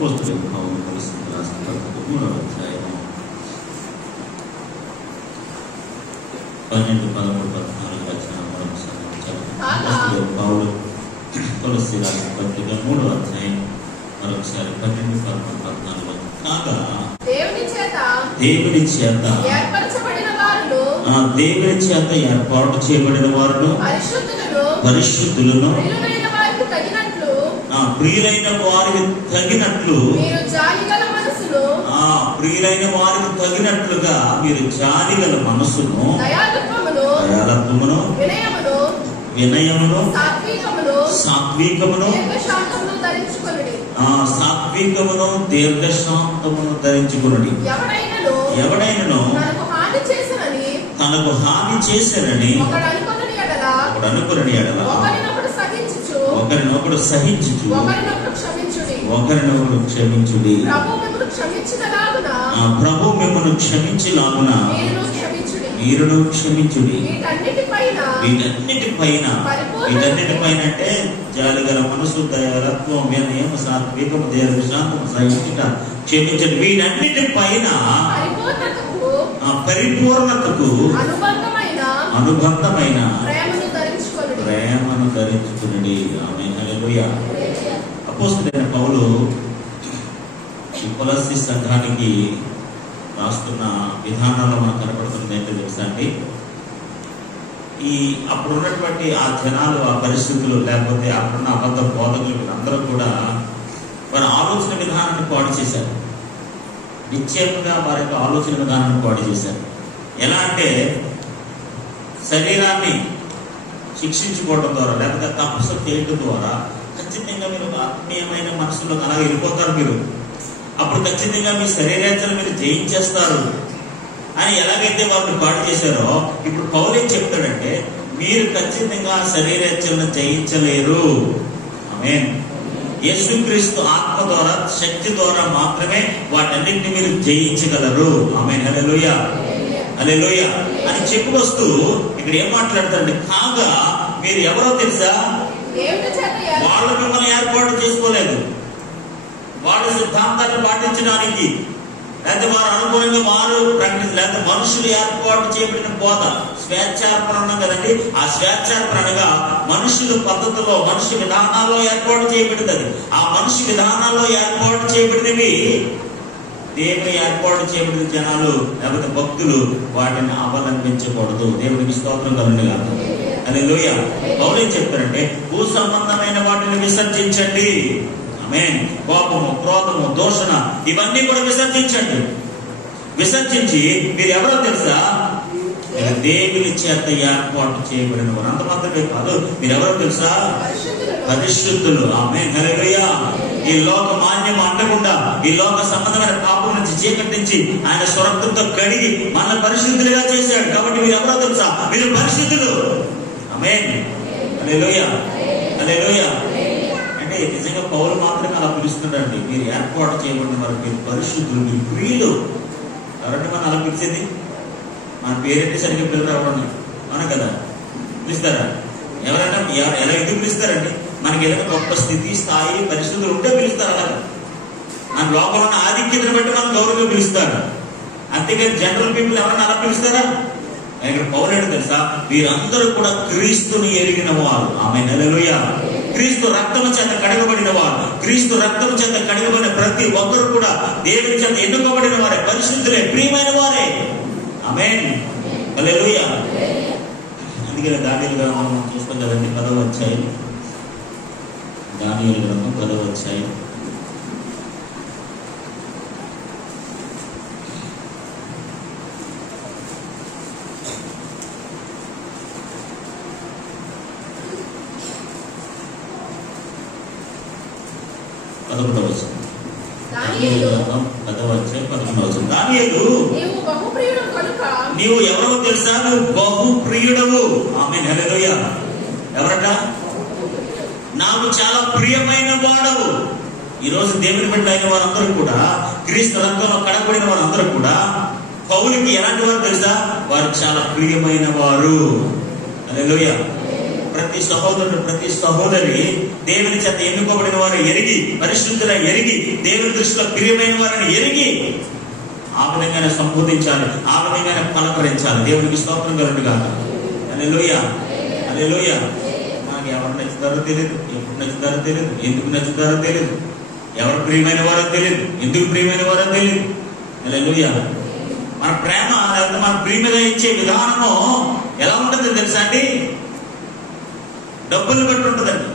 అపోస్తలుడైన పౌలు కొరింథీయులకు రాసిన పత్రిక 3వ అధ్యాయం 12, 13, 14 వచనాలు మరొకసారి చదువుతాను. అపోస్తలుడైన పౌలు కొరింథీయులకు రాసిన పత్రిక 3వ అధ్యాయం మరొకసారి 12, 13, 14 వచనాలు. కాగా దేవుని చేత ఏర్పాటు చేయబడిన వారును పరిశుద్ధులను ప్రియులైన వారికి తగినట్లుగా మీరు జాలిగల మనసును, దయాళత్వమును, వినయమును, సాత్వికమును, దీర్ఘశాంతమును ధరించుకొనుడి. ఎవడైనను తనకు హాని చేశానని ఒకడనుకొనని ఎడల ఒకరినొకడు సహించుచు ఒకరినొకడు క్షమించుడి. ప్రభు మిమ్మల్ని క్షమించులాగున మీరును క్షమించుడి. వీటన్నిటిపైన అంటే జాలిగల మనసు, దయాళత్వం, వినయం, సాత్వికము, దీర్ఘశాంతము, సహించుట, క్షమించండి. వీటన్నిటిపైన పరిపూర్ణతకు అనుబంధమైన ప్రేమను ధరించుకుని. ఆమేన్, హల్లెలూయా. అపోస్తలుడైన పౌలు ఈ కొలస్సీ సంఘానికి రాస్తున్న విధానంలో మనకు కనపడుతుంది ఏంటో తెలుసా అండి? అప్పుడు ఉన్నటువంటి ఆ జనాలు, ఆ పరిస్థితులు, లేకపోతే అప్పుడున్న అబద్ధ బోధకులు, వీళ్ళందరూ కూడా వారి ఆలోచన విధానాన్ని పాడు చేశారు. నిశ్చయంగా వారి యొక్క ఆలోచన విధానాన్ని పాడు చేశారు. ఎలా అంటే శరీరాన్ని శిక్షించుకోవడం ద్వారా, లేకపోతే తపస్సు చేయడం ద్వారా ఖచ్చితంగా మీరు ఆత్మీయమైన మనసులో అలా వెళ్ళిపోతారు. మీరు అప్పుడు ఖచ్చితంగా మీ శరీరేచ్ఛను మీరు జయించేస్తారు అని ఎలాగైతే వారిని పాడు చేశారో, ఇప్పుడు పౌలు ఏం చెప్తాడంటే మీరు ఖచ్చితంగా శరీరేచ్ఛను జయించలేరు. ఆమేన్. యేసుక్రీస్తు ఆత్మ ద్వారా, శక్తి ద్వారా మాత్రమే వాటన్నిటిని మీరు జయించగలరు. ఆమేన్, హల్లెలూయా, హల్లెలూయా అని చెప్పి వస్తూ ఇక్కడ ఏం మాట్లాడతారంటే, కాగా మీరు ఎవరో తెలుసా? వాళ్ళు మిమ్మల్ని ఏర్పాటు చేసుకోలేదు. వాళ్ళ సిద్ధాంతాన్ని పాటించడానికి, లేకపోతే వారు అనుభవంగా వారు లేకపోతే మనుషులు ఏర్పాటు చేయబడిన బోధ, స్వేచ్ఛార్పణ ఉన్నాం కదండి. ఆ స్వేచ్ఛార్పణగా మనుషుల పద్ధతిలో, మనుషు విధానాల్లో ఏర్పాటు చేయబడింది. ఆ మనుషు విధానాల్లో ఏర్పాటు చేయబడినవి దేవుని ఏర్పాటు చేయబడిన జనాలు, లేకపోతే భక్తులు వాటిని అవలంబించకూడదు. దేవునికి స్తోత్రం కలుగునుగా. హల్లెలూయా. పౌలు ఏం చెప్తారంటే భూ సంబంధమైన వాటిని విసర్జించండి. ఆమేన్. కోపము, క్రోధము, దూషణ ఇవన్నీ కూడా విసర్జించండి. విసర్జించి మీరు ఎవరో తెలుసా? దేవుని చేత ఏర్పాటు చేయబడిన వారు. అంత మాత్రమే కాదు, మీరు ఎవరో తెలుసా? పరిశుద్ధులు. ఆమేన్, హల్లెలూయా. ఈ లోక మాన్యం అంటకుండా, ఈ లోక సంబంధమైన పాపం నుంచి, చీకటి నుంచి ఆయన స్వరక్తంతో కడిగి మన పరిశుద్ధులుగా చేశాడు. కాబట్టి మీరు ఎవరో తెలుసా? మీరు పరిశుద్ధులు. ఆమేన్, హల్లెలూయా, హల్లెలూయా. అంటే నిజంగా పౌలు మాత్రమే అలా పిలుస్తున్నాడండి. మీరు ఏర్పాటు చేయబడిన వారు, మీరు పరిశుద్ధులు, మీరు ప్రియులు. ఎవరంటే మనం అలా పిలిచేది? మన పేరెంట్ సరిగ్గా పిల్లలు రావడం అవునా కదా? పిలుస్తారా? ఎవరైనా ఎలా ఎందుకు పిలుస్తారండి? మనకి ఏదైనా గొప్ప స్థితి, స్థాయి, పరిస్థితులు ఉంటే పిలుస్తారు. అలాగా మన లోపల ఉన్న ఆధిక్యతను బట్టి మనం గౌరవంగా పిలుస్తారు. అంతేకాని జనరల్ పీపుల్ ఎవరైనా అలా పిలుస్తారా? ఇక్కడ పౌలు ఏంటో తెలుసా? వీరందరూ కూడా క్రీస్తుని ఎరిగిన వారు. ఆమేన్, హల్లెలూయా. క్రీస్తు రక్తము చేత కడగబడిన వారు. క్రీస్తు రక్తము చేత కడగబడిన ప్రతి ఒక్కరు కూడా దేవుని చేత ఎన్నుకోబడిన వారే, పరిశుద్ధులే, ప్రియమైన వారే. ఆమేన్, హల్లెలూయా. అందుకే దానియేలు గ్రంథం మనం చూస్తాం కదండి. 10వ అధ్యాయం, దానియేలు గ్రంథం 10వ అధ్యాయం 11వ వచనం. దానియేలు గ్రంథం 10వ అధ్యాయం 11వ వచనం. దానియేలు, నీవు ఎవరో తెలుసా? నువ్వు బహు ప్రియుడవు. ఆమేన్, హల్లెలూయా. ఎవరట? నాకు చాలా ప్రియమైన వాడవు. ఈ రోజు దేవుని బిడ్డ అయిన వారందరూ కూడా, క్రీస్తు రక్తంలో కడగబడిన వారందరూ కూడా పౌలుకి ఎలాంటి వారు తెలుసా? వారు చాలా ప్రియమైన వారు. హల్లెలూయా. ప్రతి సహోదరుడు ప్రతి సహోదరి దేవుని చేత ఎన్నుకోబడిన వారు ఎరిగి, పరిశుద్ధుల ఎరిగి, దేవుని దృష్టిలో ప్రియమైన వారిని ఎరిగి ఆ విధంగానే సంబోధించాలి, ఆ విధంగానే పలకరించాలి. దేవునికి స్తోత్రం కలుగునుగా. హల్లెలూయా, హల్లెలూయా. మనకి ఎవరు నచ్చుతారో తెలియదు, ఎప్పుడు నచ్చుతారో తెలియదు, ఎందుకు నచ్చుతారో తెలియదు, ఎవరు ప్రియమైన వారో తెలియదు, ఎందుకు ప్రియమైన వారో తెలియదు. హల్లెలూయా. మన ప్రేమ లేకపోతే మన ప్రియమగా ఇచ్చే విధానము ఎలా ఉంటుందో తెలుసా అండి? డబ్బులు బట్టి ఉంటుందండి,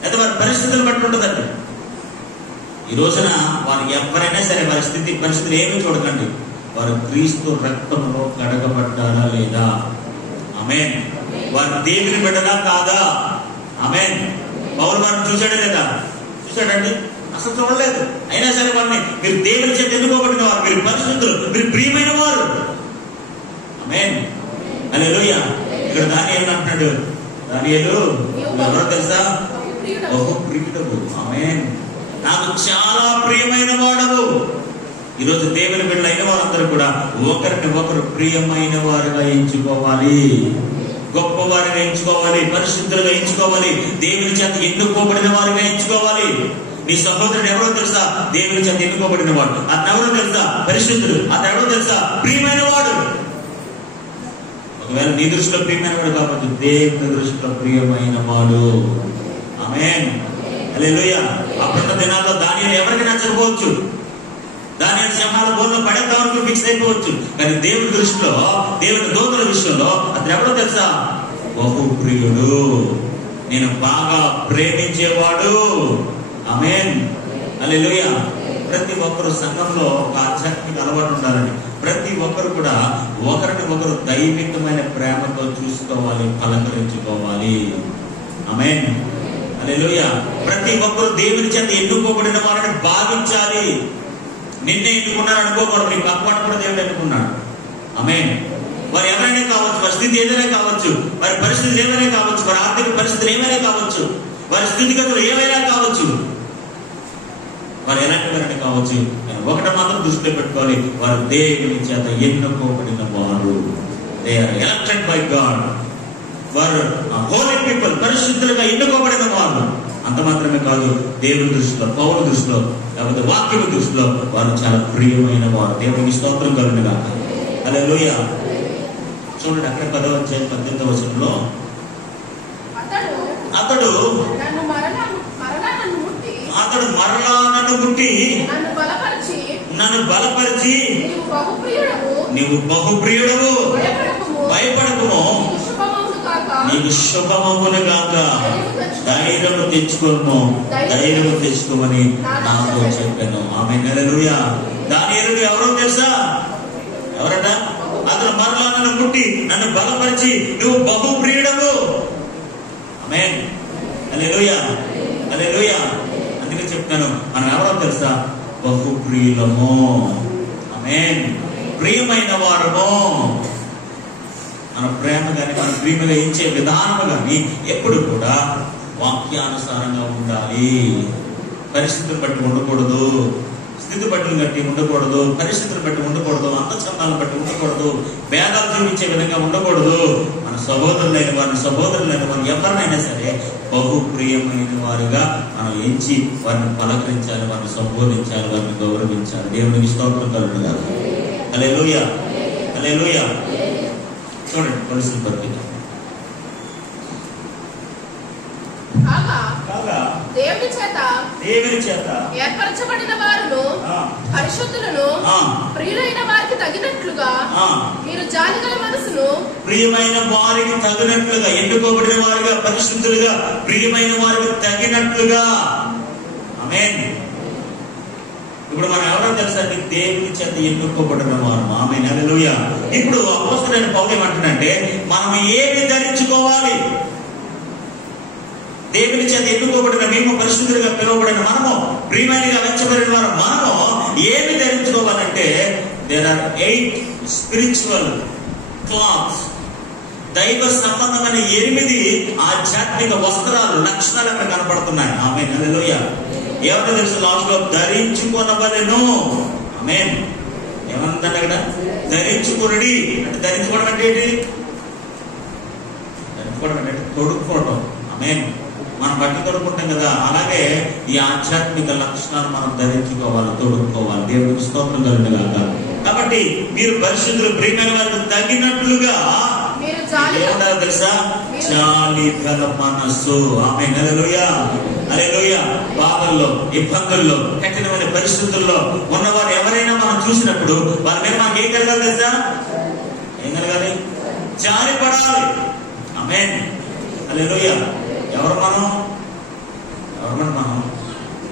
లేదా వారి పరిస్థితులు బట్టి ఉంటుందండి. ఈ రోజున వారు ఎవరైనా సరే వారి స్థితి పరిస్థితులు ఏమీ చూడకండి, వారు క్రీస్తు రక్తంలో కడగబడ్డారా లేదా, ఆమేన్, వారు దేవుని బిడ్డలా కాదా, ఆమేన్. పౌలు వారిని చూశాడా లేదా? చూశాడండి? అసలు చూడలేదు. అయినా సరే వారిని మీరు దేవుని చేత ఎన్నుకోబడిన వారు, మీరు పరిశుద్ధులు, మీరు ప్రియమైన వారు, ఆమేన్. హల్లెలూయా. ఇక్కడ దానియేలు అంటున్నాడు, దానియేలు ఎవరో తెలుసా? బహు ప్రియుడవు, ఆమేన్, నాకు చాలా ప్రియమైన వాడవు. ఈరోజు దేవుని బిడ్డలైన వారందరూ కూడా ఒకరిని ఒకరు ప్రియమైన వారుగా ఎంచుకోవాలి, గొప్పవారిగా ఎంచుకోవాలి, పరిశుద్ధులుగా ఎంచుకోవాలి, దేవుని చేత ఎన్నుకోబడిన వారిగా ఎంచుకోవాలి. నీ సహోదరుడు ఎవరో తెలుసా? దేవుని చేత ఎన్నుకోబడిన వాడు. అతను ఎవరో తెలుసా? పరిశుద్ధుడు. అతను ఎవరో తెలుసా? ప్రియమైన వాడు. ఒకవేళ నీ దృష్టిలో ప్రియమైన వాడు కాబట్టి దేవుని దృష్టిలో ప్రియమైన వాడు, ఆమేన్. హల్లెలూయా. అప్పుడున్న దినాల్లో దానియేలు ఎవరికి నచ్చకపోవచ్చు, దానియేలు సింహాల బోన్లో పడేంత వరకు ఫిక్స్ అయిపోవచ్చు, కానీ దేవుని దృష్టిలో, దేవుని దూతల విషయంలో అతను ఎవరో తెలుసా? బహు ప్రియుడు, నేను బాగా ప్రేమించేవాడు, ఆమేన్. హల్లెలూయా. ప్రతి ఒక్కరు సంఘంలో ఒక ఆధ్యాత్మిక అలవాటు ఉండాలని, ప్రతి ఒక్కరు కూడా ఒకరిని ఒకరు దైవికమైన ప్రేమతో చూసుకోవాలి, పలకరించుకోవాలి, ఆమేన్. హల్లెలూయా. ప్రతి ఒక్కరు దేవుని చేత ఎన్నుకోబడిన వారిని భావించాలి. నిన్నే ఎన్నుకున్నాడు అనుకోకూడదు, నీ పక్కవాడు కూడా దేవుడు ఎన్నుకున్నాడు, ఆమేన్. వారు ఎవరైనా కావచ్చు, వారి స్థితి ఏదైనా కావచ్చు, వారి పరిస్థితులు ఏమైనా కావచ్చు, వారి ఆర్థిక పరిస్థితులు ఏమైనా కావచ్చు, వారి స్థితిగతులు ఏమైనా కావచ్చు, వారు ఎలాంటి వారిని కావచ్చు, ఒకటి మాత్రం దృష్టిలో పెట్టుకోవాలి, వారు దేవుని చేత ఎన్నుకోబడిన వారు. They are elected by God. వారు హోలీ పీపుల్, పరిశుద్ధులుగా ఎన్నుకోబడిన వారు. అంత మాత్రమే కాదు, దేవుని దృష్టిలో, పౌల దృష్టిలో, లేకపోతే వాక్యము దృష్టిలో వారు చాలా ప్రియమైన వారు. దేవునికి స్తోత్రం కలుగునుగా. హల్లెలూయా. చూడండి అక్కడ 10వ అధ్యాయం 18వ వచనంలో, అతడు మరలా నన్ను ముట్టి నన్ను బలపరిచి నీవు బహుప్రియుడవు, భయపడకుము, నీకు శుభమవును గాక, ధైర్యము తెచ్చుకోను, ధైర్యము తెచ్చుకోమని నాతో చెప్పాను, ఆమేన్. హల్లెలూయా. దానియేలు ఎవరో తెలుసా? ఎవరట? అతను మరలా నన్ను ముట్టి నన్ను బలపరిచి నువ్వు బహుప్రియుడవు, ఆమేన్. హల్లెలూయా, హల్లెలూయా. అందుకే చెప్తాను, మనం ఎవరో తెలుసా? బహుప్రియులము, ఆమేన్, ప్రియమైన వారము. మన ప్రేమ కానీ, మన ప్రియమగా ఇచ్చే విధానము కానీ ఎప్పుడు కూడా వాక్యానుసారంగా ఉండాలి. పరిస్థితులు బట్టి ఉండకూడదు, స్థితి బట్టి బట్టి ఉండకూడదు, పరిస్థితులు బట్టి ఉండకూడదు, అంతఃచందాలను బట్టి ఉండకూడదు, భేదాలు చూపించే విధంగా ఉండకూడదు. మన సహోదరులైన వారిని ఎవరినైనా సరే బహు ప్రియమైన వారిగా మనం ఎంచి వారిని పలకరించాలి, వారిని సంబోధించాలి, వారిని గౌరవించాలి. దేవునికి స్తోత్రం కలుగునుగా. హల్లెలూయా, హల్లెలూయా. చూడండి కొలస్సీయుల పత్రిక. దేవుని చేత ఏర్పరచబడిన వారును పరిశుద్ధులను ప్రియులైన వారికి తగినట్లుగా మీరు జాలిగల మనసును, ప్రియమైన వారికి తగినట్లుగా, ఎన్నుకోబడిన వారిగా, పరిశుద్ధులుగా, ప్రియమైన వారికి తగినట్లుగా, ఆమేన్. ఇప్పుడు మనం ఎవరో తెలుసా? దేవుని చేత ఎన్నుకోబడిన వారు, ఆమేన్. హల్లెలూయా. ఇప్పుడు అపోస్తలుడైన పౌలు ఏమంటున్నాడంటే, మనం ఏమి ధరించుకోవాలి? దేవుని చేత ఎన్నుకోబడిన మేము, పరిశుద్ధులుగా పిలువబడిన మనము, ప్రియమైనగా వెచ్చబడిన వారు మనము ఏమి ధరించుకోవాలంటే, దేర్ ఆర్ 8 స్పిరిచువల్ క్లాత్స్. దైవ సంబంధమైన 8 ఆధ్యాత్మిక వస్త్రాలు, లక్షణాలు అక్కడ కనపడుతున్నాయి, ఆమేన్. హల్లెలూయా. ఎవరు తెలుసు? లాస్ట్ లో ధరించుకొనవలెను, ఆమేన్. ఏమంటే అక్కడ ధరించుకునుడి అంటే, ధరించుకోవడం అంటే ఏంటి? ముట్టుకోవడం అంటే తొడుక్కోవడం. ఆమేన్. మనం బట్టలు తొడుక్కుంటాం కదా, అలాగే ఈ ఆధ్యాత్మిక లక్షణాలు మనం ధరించుకోవాలి, తొడుక్కోవాలి. దేవుడికి స్తోత్రం కలుగునుగాక. కాబట్టి మీరు పరిశుద్ధులు, ప్రియమైన వారికి తగినట్లుగా ఏముండాలో తెలుసా? జాలి గల మనస్సు. ఆమేన్. హల్లెలూయా, హల్లెలూయా. బాధల్లో, ఇబ్బందుల్లో, కఠినమైన పరిస్థితుల్లో ఉన్నవారు ఎవరైనా మనం చూసినప్పుడు వాళ్ళ మీద మనకి ఏం కలగాలి తెలుసా? ఏం కలగాలి? జాలి పడాలి. ఆమేన్. హల్లెలూయా. ఎవరు మనం?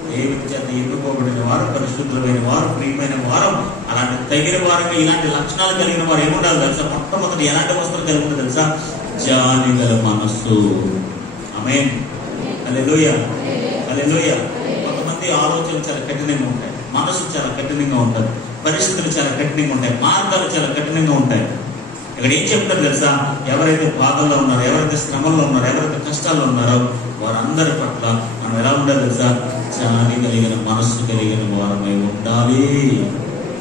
దేవుని చేత ఎన్నుకోబడిన వారు, పరిశుద్ధులైన వారు, ప్రియమైన వారు, అలాంటి తగిన వారికి ఇలాంటి లక్షణాలు కలిగిన వారు ఏముండాలి తెలుసా? మొట్టమొదటి ఎలాంటి వస్తువులు కలిగి ఉంటుంది తెలుసా? జాలి గల మనస్సు. ఆమేన్. హల్లెలూయా, హల్లెలూయా. కొంతమంది ఆలోచనలు చాలా కఠినంగా ఉంటాయి, మనసు చాలా కఠినంగా ఉంటుంది, పరిస్థితులు చాలా కఠినంగా ఉంటాయి, మార్గాలు చాలా కఠినంగా ఉంటాయి. ఇక్కడ ఏం చెప్తారు తెలుసా? ఎవరైతే బాధల్లో ఉన్నారో, ఎవరైతే శ్రమల్లో ఉన్నారో, ఎవరైతే కష్టాల్లో ఉన్నారో వారందరి పట్ల మనం ఎలా ఉండాలి తెలుసా? జాలి కలిగిన మనస్సు కలిగిన వారమై ఉండాలి.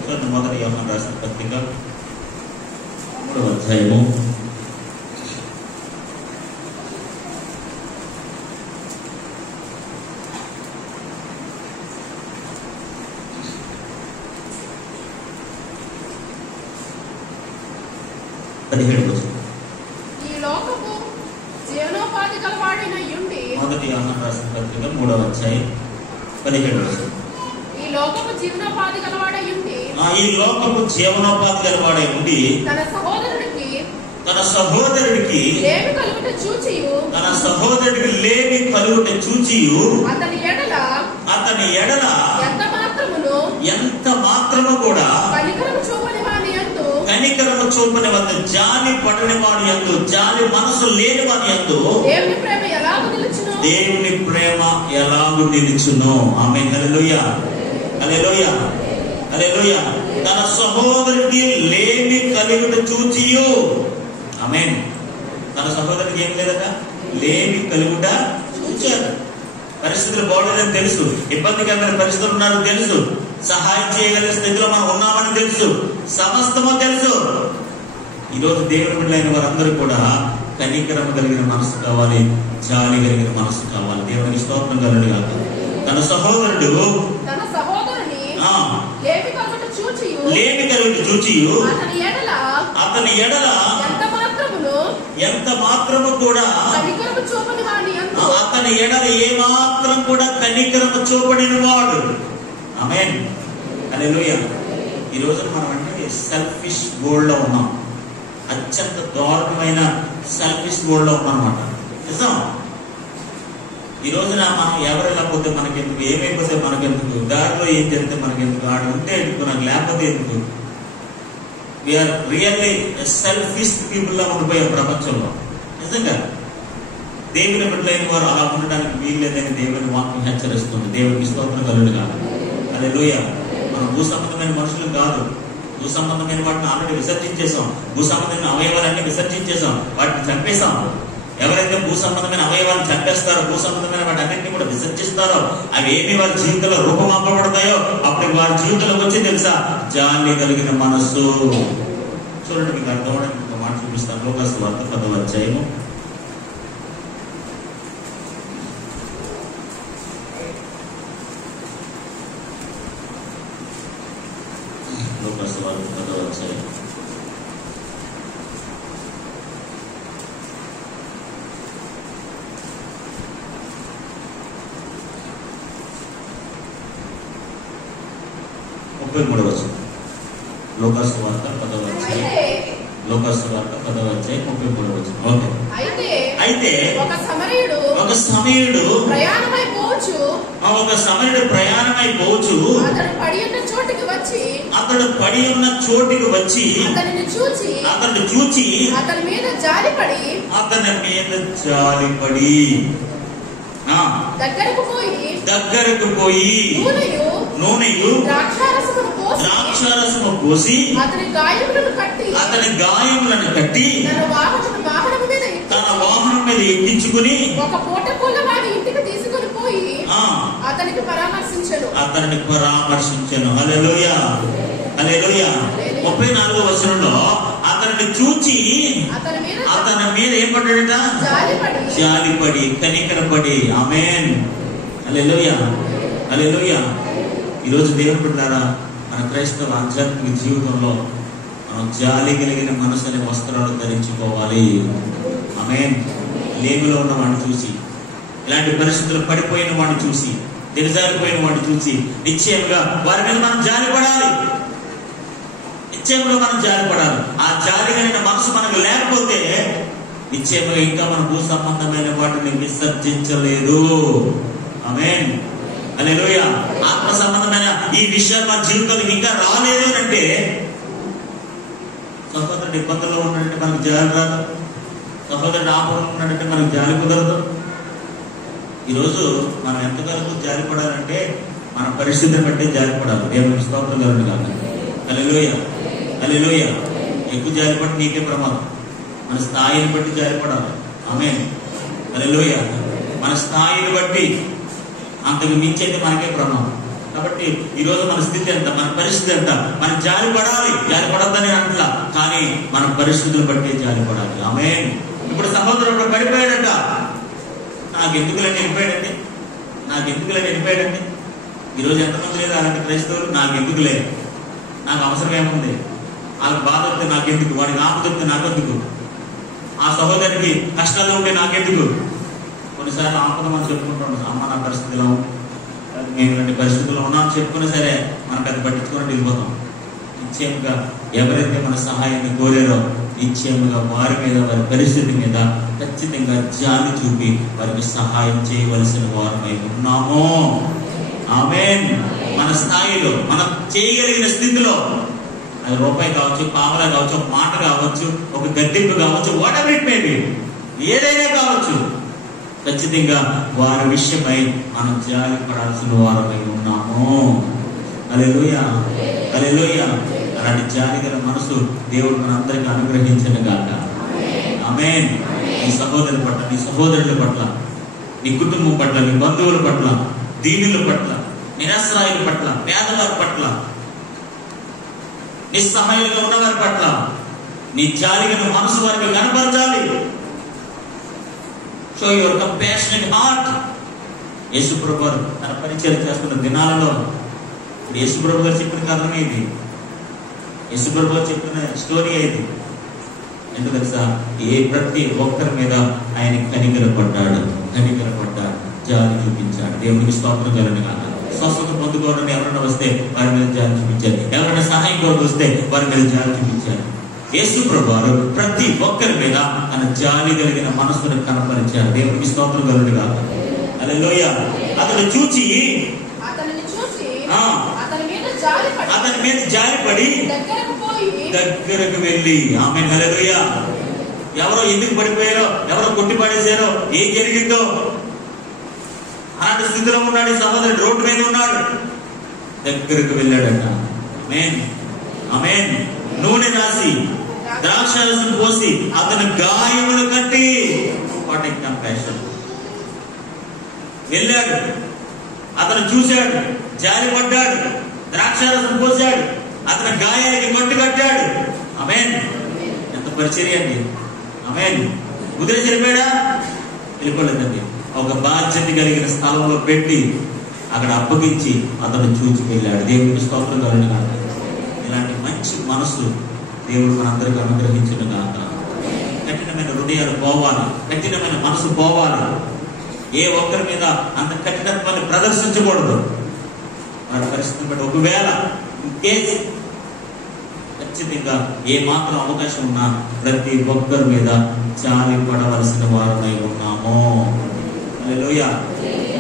చూడండి, మొదటి యోహాను రాసిన పత్రిక 3వ అధ్యాయము 17వ వచనం. ఈ లోకపు జీవనోపాధి గలవాడైన యుండి. మొదటి యోహాను రాసిన పత్రిక 3వ అధ్యాయం 17వ వచనం. ఈ లోకపు జీవనోపాధి గలవాడై ఉండి. ఈ లోకపు జీవనోపాధి గలవాడై ఉండి తన సహోదరుడికి లేమి కలుగుట చూచియు, తన సహోదరుడికి లేమి కలుగుట చూచియు అతని ఎడల ఎంత మాత్రము కూడా కనికరము చూపని వాని యందు, చూపని వద్ద జాలి పడని వాడి యందు, జాలి మనసు లేని వాడి యందు దేవుని ప్రేమ ఎలాగు నిలుచును. ఆమేన్. హల్లెలూయా, హల్లెలూయా, హల్లెలూయా. తన సహోదరుడికి లేమి కలుగుట చూచియు. ఆమేన్. తన సహోదరుడికి ఏం లేదట? లేమి కలుగుట చూచారు. పరిస్థితులు బాగోలేదని తెలుసు, ఇబ్బందికరమైన పరిస్థితులు ఉన్నారని తెలుసు, సహాయం చేయగలిగే స్థితిలో మనం ఉన్నామని తెలుసు, సమస్తము తెలుసు. ఈరోజు దేవుని బిడ్డలైన వారందరూ కూడా కనికరము కలిగిన మనసు కావాలి, జాలి కలిగిన మనసు కావాలి. దేవునికి స్తోత్రం కలుగును గాక. తన సహోదరుని లేమి కలుగుట చూచియు అతని ఎడల ఎంత మాత్రము కూడా అతని ఎడల ఏ మాత్రం కూడా కనికరము చూపడిన వాడు. ఆమేన్. హల్లెలూయా. ఈ రోజు మనం అంటే సెల్ఫిష్ గోల్డ్ లో ఉన్నాం, అత్యంత దారుణమైన సెల్ఫిష్ గోల్డ్ లో ఉన్నాం అన్నమాట. నిజం. ఈ రోజున మనం ఎవరెలా పోతే మనకెందుకు, ఏమైపోతే మనకెందుకు, దారిలో ఏం చేస్తే మనకెందుకు, ఆడ ఉంటే ఎందుకు, నాకు లేకపోతే ఎందుకు. వీఆర్ రియల్లీ సెల్ఫిష్ పీపుల్ లా ఉండిపోయాం ప్రపంచంలో. నిజంగా దేవుని బిడ్డలైన వారు అలా ఉండడానికి వీల్లేదని దేవుని వాక్యం హెచ్చరిస్తుంది. దేవునికి స్తోత్రం కలుగును గాక. హల్లెలూయా. మనం భూ సంబంధమైన మనుషులు కాదు, భూ సంబంధమైన వాటిని ఆల్రెడీ విసర్జించేసాం, భూ సంబంధమైన అవయవాలన్నీ విసర్జించేసాం, వాటిని చంపేశాం. ఎవరైతే భూ సంబంధమైన అవయవాలను చంపేస్తారో, భూ సంబంధమైన వాటి అన్నింటినీ కూడా విసర్జిస్తారో, అవి ఏమి వారి జీవితంలో రూపమాపబడతాయో అప్పుడు వారి జీవితంలోకి వచ్చి తెలుసా? జాలి కలిగిన మనస్సు. చూడండి, మీకు అర్థమవడానికి ఒక మాట చూపిస్తాను. లూకాసు వార్త 10వ అధ్యాయము 10వ అధ్యాయం 33వ వచనం. లూకాసు వార్త 10వ అధ్యాయం 33వ వచనం. ఓకే. అయితే ఒక సమరయుడు ప్రయాణమై పోవచ్చు అతడు పడి ఉన్న చోటికి వచ్చి అతన్ని చూచి అతని మీద జాలిపడి దగ్గరకు పోయి నూనెయు ద్రాక్షారసము పోసి అతని గాయములను కట్టి తన వాహనం మీద ఎక్కించుకుని ఒక పూటకూల వాడి ఇంటికి తీసుకుని పోయి అతనికి పరామర్శించెను. హల్లెలూయా, హల్లెలూయా. 34వ వచనంలో అతన్ని చూచి అతని మీద ఏం పడ్డాడట? జాలిపడి, కనికరపడి. ఆమేన్, హల్లెలూయా, హల్లెలూయా. ఈరోజు దేవుని బిడ్డలారా, మన క్రైస్తవ ఆధ్యాత్మిక జీవితంలో మనం జాలి కలిగిన మనసు అనే వస్త్రాలు ధరించుకోవాలి. ఆమేన్. లేమిలో ఉన్న వాడిని చూసి, ఇలాంటి పరిస్థితులు పడిపోయిన వాడిని చూసి, దిగజారిపోయిన వాడిని చూసి నిశ్చయంగా వారి మీద మనం జాలి పడాలి. నిశ్చయంగా మనం జాలి పడాలి. ఆ జాలి కలిగిన మనసు మనకు లేకపోతే నిశ్చయంగా ఇంకా మన భూ సంబంధమైన వాటిని విసర్జించలేదు. ఆమేన్, హల్లెలూయా. ఆత్మ సంబంధమైన ఈ విషయాలు మన జీవితంలో ఇంకా రాలేదు అంటే సహోదరుడు ఇబ్బందుల్లో ఉన్నాడంటే మనకు జాలి రాదు. సహోదరుడు ఆపదలో ఉన్నాడంటే మనకు జాలి కుదరదు. ఈరోజు మనం ఎంతవరకు జాలి పడాలంటే మన పరిస్థితిని బట్టి జాలి పడాలి. దేవునికి స్తోత్రం కలుగును గాక. హల్లెలూయా, హల్లెలూయా. ఎక్కువ జాలి పడి నీకే ప్రమాదం. మన స్థాయిని బట్టి జాలి పడాలి. ఆమేన్, హల్లెలూయా. మన స్థాయిని బట్టి అంతకు మించి అయితే మనకే ప్రమాదం. కాబట్టి ఈరోజు మన స్థితి ఎంత, మన పరిస్థితి ఎంత, మనం జాలి పడాలి. జాలి పడద్దని అంటలా, కానీ మన పరిస్థితులు బట్టి జాలి పడాలి. ఆమేన్. ఇప్పుడు సహోదరుడు పడిపోయాడట. నాకెందుకులని వెళ్ళిపోయాడండి, నాకెందుకులని వెళ్ళిపోయాడండి. ఈరోజు ఎంతమంది లేదు అలాంటి క్రైస్తవులు? నాకెందుకులే, నాకు అవసరం ఏముంది, వాళ్ళకి బాధ వస్తే నాకెందుకు, వాడికి ఆపద వస్తే నాకెందుకు, ఆ సహోదరికి కష్టాలు ఉంటే నాకెందుకు. కొన్నిసార్లు ఆపద మనం చెప్పుకుంటాం, అమ్మ నా పరిస్థితిలో, మేము ఇలాంటి పరిస్థితుల్లో ఉన్నామని చెప్పుకున్నా సరే మనం పెద్ద పట్టించుకొని వెళ్ళిపోతాం. నిశ్చయంగా ఎవరైతే మన సహాయాన్ని కోరారో నిశ్చయంగా వారి మీద, వారి పరిస్థితి మీద ఖచ్చితంగా జాలి చూపి వారికి సహాయం చేయవలసిన వారమై ఉన్నాము. ఆమేన్. మన స్థాయిలో, మనం చేయగలిగిన స్థితిలో, అది రూపాయి కావచ్చు, పావలా కావచ్చు, ఒక మాట కావచ్చు, ఒక గద్దెంపు కావచ్చు, what ever it may be, ఏదైనా కావచ్చు, ఖచ్చితంగా వారి విషయమై మనం జాలి పడాల్సిన వారమై ఉన్నాము. హల్లెలూయా, హల్లెలూయా. అలాంటి జాలి గల మనసు దేవుడు మనందరికీ అనుగ్రహించను గాక. ఆమేన్. నీ సహోదరుల పట్ల, నీ సహోదరుల పట్ల, నీ కుటుంబం పట్ల, నీ బంధువుల పట్ల, దీనుల పట్ల, నిరాశ్రాయుల పట్ల, పేదవారి పట్ల, నిస్సహాయంగా ఉన్నవారి పట్ల నీ జాలి గల మనసు వారికి కనపరచాలి. Show your compassionate heart. యేసుప్రభు వారు తన పరిచయం చేస్తున్న దినాలలో యేసుప్రభు గారు చెప్పిన కథమే ఇది. యేసుప్రభు గారు చెప్పిన స్టోరీ ఇది. ఎందుకు తెలుసా? ప్రతి ఒక్కరి మీద ఆయన కనికరపడ్డాడు, జాలి చూపించాడు. దేవునికి స్తోత్రం కలుగును గాక. స్వస్థత పొందుకోవడానికి ఎవరైనా వస్తే వారి మీద జాలి చూపించారు. ఎవరైనా సహాయం కోరి వస్తే వారి మీద జాలి చూపించారు. యేసుప్రభు వారు ప్రతి ఒక్కరి మీద తన జాలి కలిగిన మనసును కనపరిచారు. దేవునికి స్తోత్రం కలుగును గాక. హల్లెలూయా. అతను చూచి అతని మీద జాలిపడి దగ్గరకు వెళ్ళి, ఆమేన్, హల్లెలూయా. ఎవరో ఎందుకు పడిపోయారో, ఎవరో కొట్టి పడేశారో, ఏం జరిగిందో అలాంటి స్థితిలో ఉన్నాడు ఈ సహోదరుడు. రోడ్డు మీద ఉన్నాడు, దగ్గరకు వెళ్ళాడట. ఆమేన్, ఆమేన్. నూనె రాసి ద్రాక్షారసం పోసి అతని గాయములు కట్టి, వాట్ ఏ కంపాషన్. వెళ్ళాడు, అతను చూశాడు, జారి పడ్డాడు, ద్రాక్షారసం పోసాడు, అతని గాయానికి కట్టు కట్టాడు. ఆమేన్. ఎంత పరిచర్య అండి. ఆమేన్. కుదిరి చెరిపాడా? వెళ్ళిపోలేదండి. ఒక బాధ్యత కలిగిన స్థలంలో పెట్టి అక్కడ అప్పగించి అతను చూచి వెళ్ళాడు. దేవునికి స్తోత్రం కలుగును గాక. ఇలాంటి మంచి మనసు దేవుడు మనందరికీ అనుగ్రహించును గాక. కఠినమైన హృదయాలు పోవాలి, కఠినమైన మనసు పోవాలి. ఏ ఒక్కరి మీద అంత కఠినత్వాన్ని ప్రదర్శించకూడదు. వారి పరిస్థితిని బట్టి ఒకవేళ కేసు ఖచ్చితంగా ఏ మాత్రం అవకాశం ఉన్నా ప్రతి ఒక్కరి మీద జాలి పడవలసిన వారమై ఉన్నాము. హల్లెలూయా.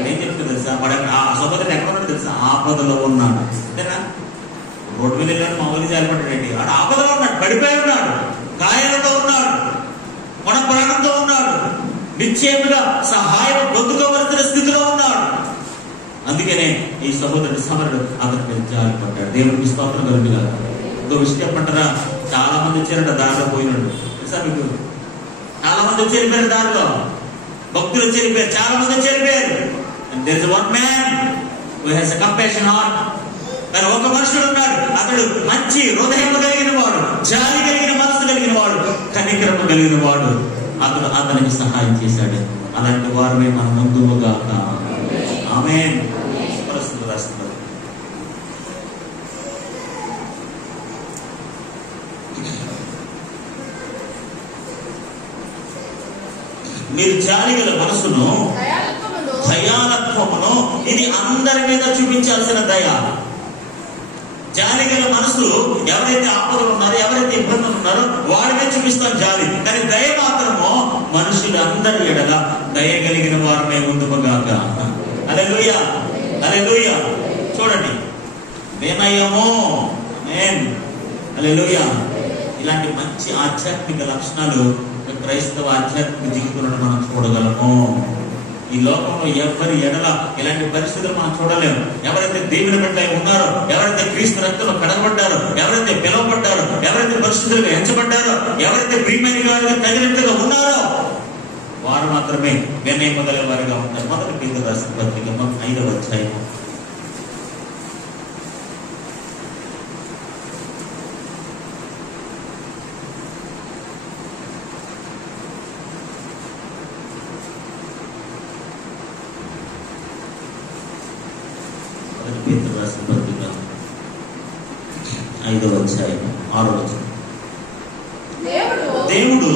ఏం చెప్తుంది తెలుసా? ఆ సహోదరుడు ఎక్కడ ఉన్నాడు తెలుసా? ఆపదలో ఉన్నాడు. అంతేనా? రోడ్డు మీద వెళ్ళాడు, మామూలుగా జాలి పడ్డాడండి. వాడు ఆపదలో ఉన్నాడు, పడిపోయి ఉన్నాడు, గాయాలతో ఉన్నాడు, మన ప్రాణంతో ఉన్నాడు, నిశ్చయముగా సహాయం పొందుకోవలసిన స్థితిలో ఉన్నాడు. అందుకనే ఈ సహోదరుడు సమరుడు అతని మీద జాలి పడ్డాడు. దేవునికి స్తోత్రం కలుగును గాక. ఇంకో విషయం చెప్పంటారా? చాలా మంది వచ్చారట దారిలో పోయినాడు. తెలుసా మీకు? చాలా మంది వచ్చేరిపోయారు దారిలో, భక్తులు వచ్చేరిపోయారు, చాలా మంది వచ్చేరిపోయారు. There is one man who has a compassion heart. కానీ ఒక మనుషుడు ఉన్నాడు, అతడు మంచి హృదయం కలిగిన వాడు. కలిగిన వాడు, అతనికి సహాయం చేశాడు. అలాంటి వారమే మనం ముందుగాక. ఆమేన్. పరిస్థితులు రాస్తున్నారు. మీరు జాలిగల మనసును, దయాలత్వమును, ఇది అందరి మీద చూపించాల్సిన దయ. జాలిగల మనసు ఎవరైతే ఆపదలు ఉన్నారో, ఎవరైతే ఇబ్బందులు ఉన్నారో వాడినే చూపిస్తాం జాలి. కానీ దయ మాత్రము మనుషులు అందరి ఎడల దయ కలిగిన వారమే ముందుగాక. హల్లెలూయా, హల్లెలూయా. చూడండి, వినయము. ఆమేన్. హల్లెలూయా. ఇలాంటి మంచి ఆధ్యాత్మిక లక్షణాలు క్రైస్తవ ఆధ్యాత్మిక జీవితంలో మనం చూడగలము. ఈ లోకంలో ఎవరి ఎడల ఇలాంటి పరిస్థితులు మనం చూడలేము. ఎవరైతే దేవుని బిడ్డలై ఉన్నారో, ఎవరైతే క్రీస్తు రక్తంలో కడగబడ్డారో, ఎవరైతే పిలువబడ్డారో, ఎవరైతే పరిస్థితులుగా ఎంచబడ్డారో, ఎవరైతే ప్రియమైన వారిగా తగినట్టుగా ఉన్నారో వారు మాత్రమే వినయము గల వారిగా ఉంటారు. మొదటి పేతురు రాసిన పత్రిక 5వ అధ్యాయం. పేతురు రాసిన పత్రిక 5వ అధ్యాయం 6వ వచనం. దేవుడు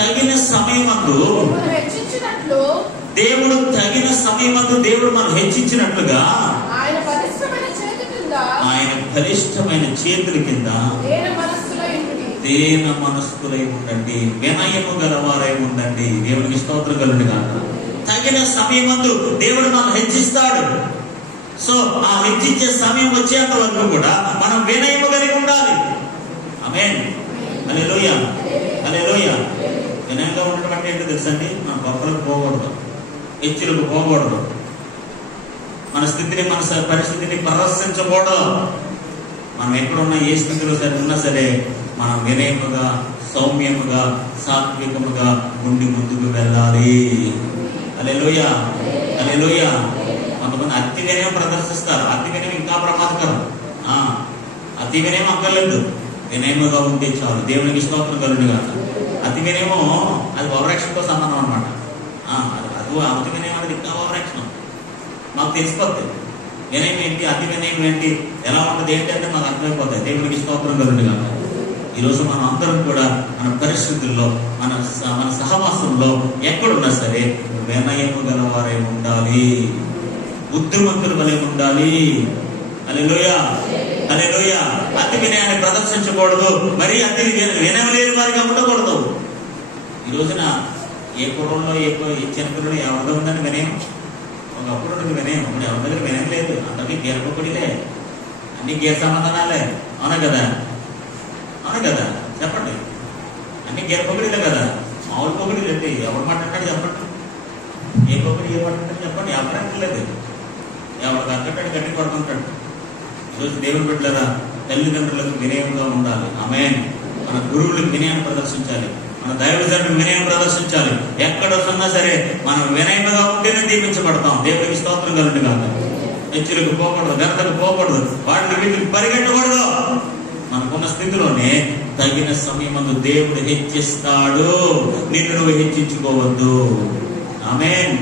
తగిన సమయమందు దేవుడు మనం హెచ్చించినట్లుగా ఆయన బలిష్టమైన చేతుల కింద దేన మనస్కులై ఉండండి, వినయము గలవారై ఉండండి. దేవునికి స్తోత్రం కలుగును గాక. తగిన సమయమందు దేవుడు మనం హెచ్చిస్తాడు. సో ఆ హెచ్చించే సమయం వచ్చేంత వరకు కూడా మనం వినయము కలిగి ఉండాలి. ఆమేన్. హల్లెలూయా, హల్లెలూయా. వినయంగా ఉండడం అంటే ఏంటో తెలుసండి? మన గొప్పలకు పోకూడదు, హెచ్చులకు పోకూడదు, మన స్థితిని, మన పరిస్థితిని ప్రదర్శించకూడదు. మనం ఎక్కడున్నా, ఏ స్థితిలో సరే ఉన్నా సరే మనం వినయముగా, సౌమ్యముగా, సాత్వికముగా ఉండి ముందుకు వెళ్ళాలి. హల్లెలూయా, హల్లెలూయా. కొంతమంది అతి వినయం ప్రదర్శిస్తారు. అతి వినయం ఇంకా ప్రమాదకరం. అతి వినయం అక్కర్లేదు, వినయముగా ఉంటే చాలు. దేవునికి స్తోత్రం కలుగును గాక. అతి వినయము అది ఓవరాక్షన్తో సమానం అనమాట. అది అతి వినయం అనేది ఇంకా ఓవరాక్షన్. మాకు తెలిసిపోతుంది వినయం ఏంటి, అతి వినయం ఏంటి, ఎలా ఉంటుంది ఏంటంటే మాకు అర్థమైపోతాయి. దేవునికి స్తోత్రం కలుగును గాక. ఈరోజు మనం అందరం కూడా మన పరిస్థితుల్లో, మన సహవాసంలో ఎక్కడున్నా సరే వినయము గలవారై ఉండాలి, బుద్ధిమంతులు వలె ఉండాలి. హల్లెలూయా, హల్లెలూయా. అతి వినయాన్ని ప్రదర్శించకూడదు, మరి అతి వినయం లేని వారిగా ఉండకూడదు. ఈ రోజున ఏ కుటుంబంలో, ఏ చిన్నపిల్లలు ఎవరిదో ఉందని వినయం. ఒకప్పుడు ఉంటుంది వినయం, ఇప్పుడు ఎవరి దగ్గర వినయం లేదు. అందరికీ గీరపొడిలే, అన్ని గీర సమాధానాలే. అవునా కదా, అవునా కదా, చెప్పండి. అన్ని గీరపొడిలే కదా. మామూలు పొగిడి లేదు. ఎవరు మాట్లాడాడు చెప్పండి, ఏ పొగిడి ఏ మాట్లాడాడు చెప్పండి. ఎవరు లేదు, ఎవరికి అంతటాడు గట్టి కొడుతుంటాడు. ఈరోజు దేవుని బిడ్డలారా, తల్లిదండ్రులకు వినయంగా ఉండాలి. ఆమేన్. మన గురువులకు వినయాన్ని ప్రదర్శించాలి, మన దైవజనులకు వినయం ప్రదర్శించాలి. ఎక్కడ వస్తున్నా సరే మనం వినయముగా ఉంటేనే దీవించబడతాం. దేవుడికి స్తోత్రం కలుగును గాక. హెచ్చులకు పోకూడదు, ఘనతకు పోకూడదు, వాటిని వీటికి పరిగెట్టకూడదు. మనకున్న స్థితిలోనే తగిన సమయమందు దేవుడు హెచ్చిస్తాడు. నిన్ను నువ్వు హెచ్చించుకోవద్దు. ఆమేన్.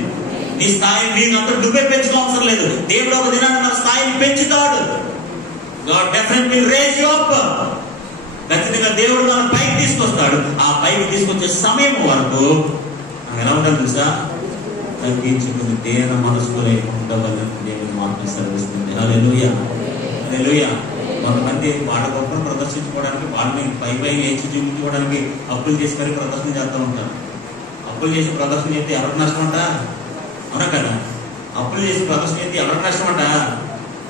నీ స్థాయిని నీకు అంతా నువ్వే పెంచుకోవసరం లేదు. దేవుడు ఒక దినాన్ని మన స్థాయిని పెంచుతాడు. God definitely raise you up. ఖచ్చితంగా దేవుడు మన పైకి తీసుకొస్తాడు. ఆ పైకి తీసుకొచ్చే సమయం వరకు మనం ఎలా ఉండాలి తెలుసా? తగ్గించుకుని దేన మనస్కులై ఉండవాలని దేవుని మాట సెలవిస్తుంది. హల్లెలూయా, హల్లెలూయా. కొంతమంది వాళ్ళ గొప్పను ప్రదర్శించుకోవడానికి, వాళ్ళని పై హెచ్చి చూపించుకోవడానికి అప్పులు చేసి మరీ ప్రదర్శన చేస్తూ ఉంటారు. అప్పులు చేసి ప్రదర్శన చేస్తే ఎవరికి నష్టం అంట? అవునా కదా? అప్పులు చేసి ప్రదర్శన చేస్తే ఎవరికి నష్టం అంట?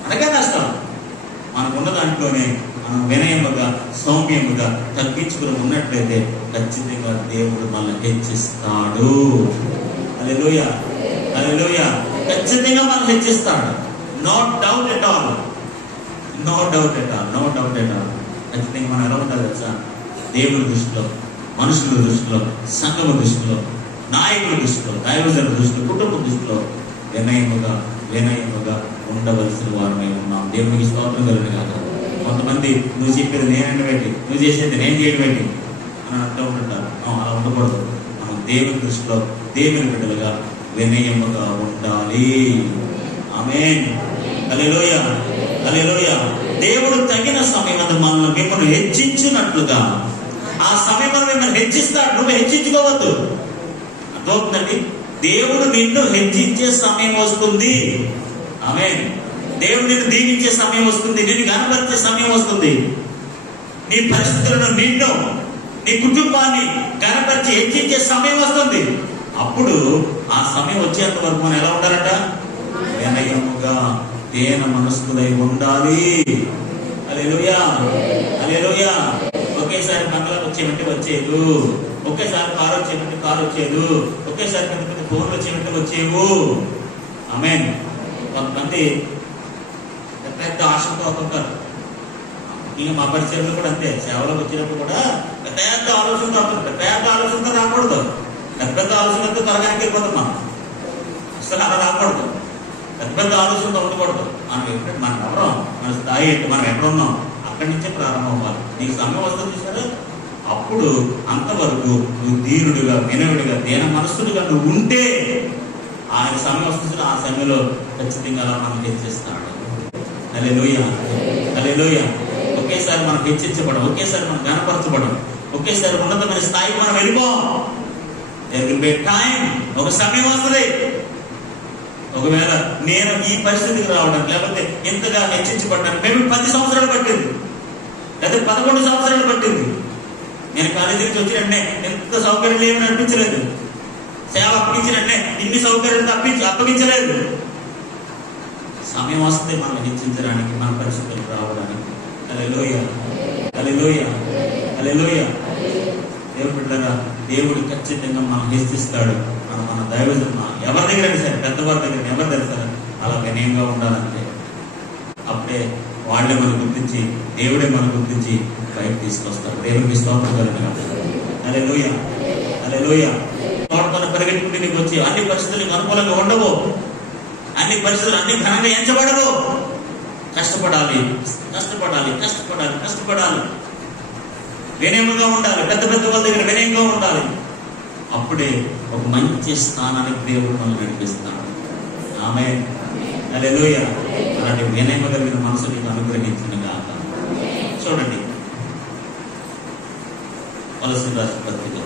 అనగా నష్టం. మనకున్న దాంట్లోనే మనం వినయముగా, సౌమ్యముగా తగ్గించుకుని ఉన్నట్లయితే ఖచ్చితంగా దేవుడు మనల్ని హెచ్చిస్తాడు. హల్లెలూయా, హల్లెలూయా. ఖచ్చితంగా మనల్ని హెచ్చిస్తాడు. No doubt at all, no doubt at all, no doubt at all. ఖచ్చితంగా మనం ఎలా ఉండాలి తెలుసా? దేవుని దృష్టిలో, మనుషుల దృష్టిలో, సంఘము దృష్టిలో, నాయకుల దృష్టిలో, దైవజనుల దృష్టిలో, కుటుంబ దృష్టిలో వినయముగా, వినయముగా ఉండవలసిన వారమై ఉన్నాం. దేవునికి స్తోత్రం కలుగును గాక. కొంతమంది నువ్వు చెప్పేది నేనంటే ఏంటి, నువ్వు చేసేది నేను చేయడం ఏంటి, అని అంటూ ఉంటుంటారు. అలా ఉండకూడదు. మనం దేవుని దృష్టిలో దేవుని బిడ్డలుగా వినయముగా ఉండాలి. ఆమేన్. హల్లెలూయా, హల్లెలూయా. దేవుడు తగిన సమయం మిమ్మల్ని హెచ్చించినట్లుగా ఆ సమయంలో మిమ్మల్ని హెచ్చిస్తాడు. నువ్వు హెచ్చించుకోవద్దు. అర్థమవుతుందండి? దేవుడు నిన్ను హెచ్చించే సమయం వస్తుంది. ఆమేన్. దేవుడు నిన్ను దీవించే సమయం వస్తుంది. నిన్ను గణపరిచే సమయం వస్తుంది. నీ పరిస్థితులను, నిన్ను, నీ కుటుంబాన్ని గణపరిచి హెచ్చించే సమయం వస్తుంది. అప్పుడు ఆ సమయం వచ్చేంత వరకు మనం ఎలా ఉండాలంట? వినయముగా దేన మనస్కులై ఉండాలి. హల్లెలూయా, హల్లెలూయా. ఒకేసారి బంగ్లాలు వచ్చేమంటే వచ్చేదు, ఒకేసారి కారు వచ్చేమంటే కారు వచ్చేదు, ఒకేసారి పెద్ద పెద్ద ఫోన్లు వచ్చేమంటే వచ్చేవు. ఆమేన్. కొంతమంది పెద్ద ఆశతో ఒక్కొక్కరు, ఇంకా మా పరిచయంలో కూడా అంతే, సేవలకు వచ్చినప్పుడు కూడా పెద్ద ఆలోచనతో అవుతుంది. పెద్ద ఆలోచనతో రాకూడదు. పెద్ద ఆలోచనతో త్వరగా వెళ్ళిపోతాం మనం. అసలు అలా రాకూడదు. పెద్ద ఆలోచనతో ఉండకూడదు. మనం ఎవరో, మన స్థాయి ఏంటి, మనం ఎక్కడున్నాం, అక్కడి నుంచే ప్రారంభం అవ్వాలి. నీకు సమయం వస్తుంది చూసారా, అప్పుడు అంతవరకు నువ్వు దీనుడిగా, వినయుడిగా, దేన మనస్సుడిగా నువ్వు ఉంటే ఆయన సమయం వస్తుంది. ఆ సమయంలో ఖచ్చితంగా అలా మనం హెచ్చిస్తాడు. హల్లెలూయా, హల్లెలూయా. ఒకేసారి మనం హెచ్చించబడం, ఒకేసారి మనం గణపరచబడం, ఒకేసారి ఉన్నతమైన స్థాయికి మనం వెళ్ళిపోం. టైం, ఒక సమయం వస్తుంది. ఒకవేళ నేను ఈ పరిస్థితికి రావడానికి, లేకపోతే ఇంతగా హెచ్చించబడ్డానికి మేము 10 సంవత్సరాలు పట్టింది, లేదా 11 సంవత్సరాలు పట్టింది. నేను కాలేజీ నుంచి వచ్చినట్టే ఎంత సౌకర్యం లేవని అనిపించలేదు. సేవ అప్పగించినట్టే ఇన్ని సౌకర్యాలు అప్పగించలేదు. సమయం వస్తే మనం హెచ్చించడానికి, మన పరిస్థితులు రావడానికి. హల్లెలూయా, హల్లెలూయా, హల్లెలూయా. దేవుడు బిడ్డలారా, దేవుడు ఖచ్చితంగా మనం హెచ్చిస్తాడు. మన దైవజన ఎవరి దగ్గర సరే, పెద్దవారి దగ్గర ఎవరి దగ్గర సరే అలా వినయంగా ఉండాలంటే అప్పుడే వాళ్ళే మనం గుర్తించి, దేవుడే మనం గుర్తించి బయట తీసుకొస్తారు. దేవుడికి స్తోత్రం కలుగును. హల్లెలూయా, హల్లెలూయా. తోటతో పరిగెట్టుకుంటే నీకు వచ్చి అన్ని పరిస్థితులకు అనుకూలంగా ఉండవు, అన్ని పరిస్థితులు అన్ని ఘనంగా ఎంచబడవు. కష్టపడాలి, కష్టపడాలి, కష్టపడాలి, కష్టపడాలి. వినయముగా ఉండాలి. పెద్ద పెద్ద వాళ్ళ దగ్గర వినయంగా ఉండాలి. అప్పుడే ఒక మంచి స్థానానికి దేవుడు మనం నడిపిస్తాడు. ఆమేన్, హల్లెలూయా. అలాంటి వినయము కలిగిన మనసు నీకు అనుగ్రహించిన గాక. చూడండి కొలస్సీయులకు రాసిన పత్రిక,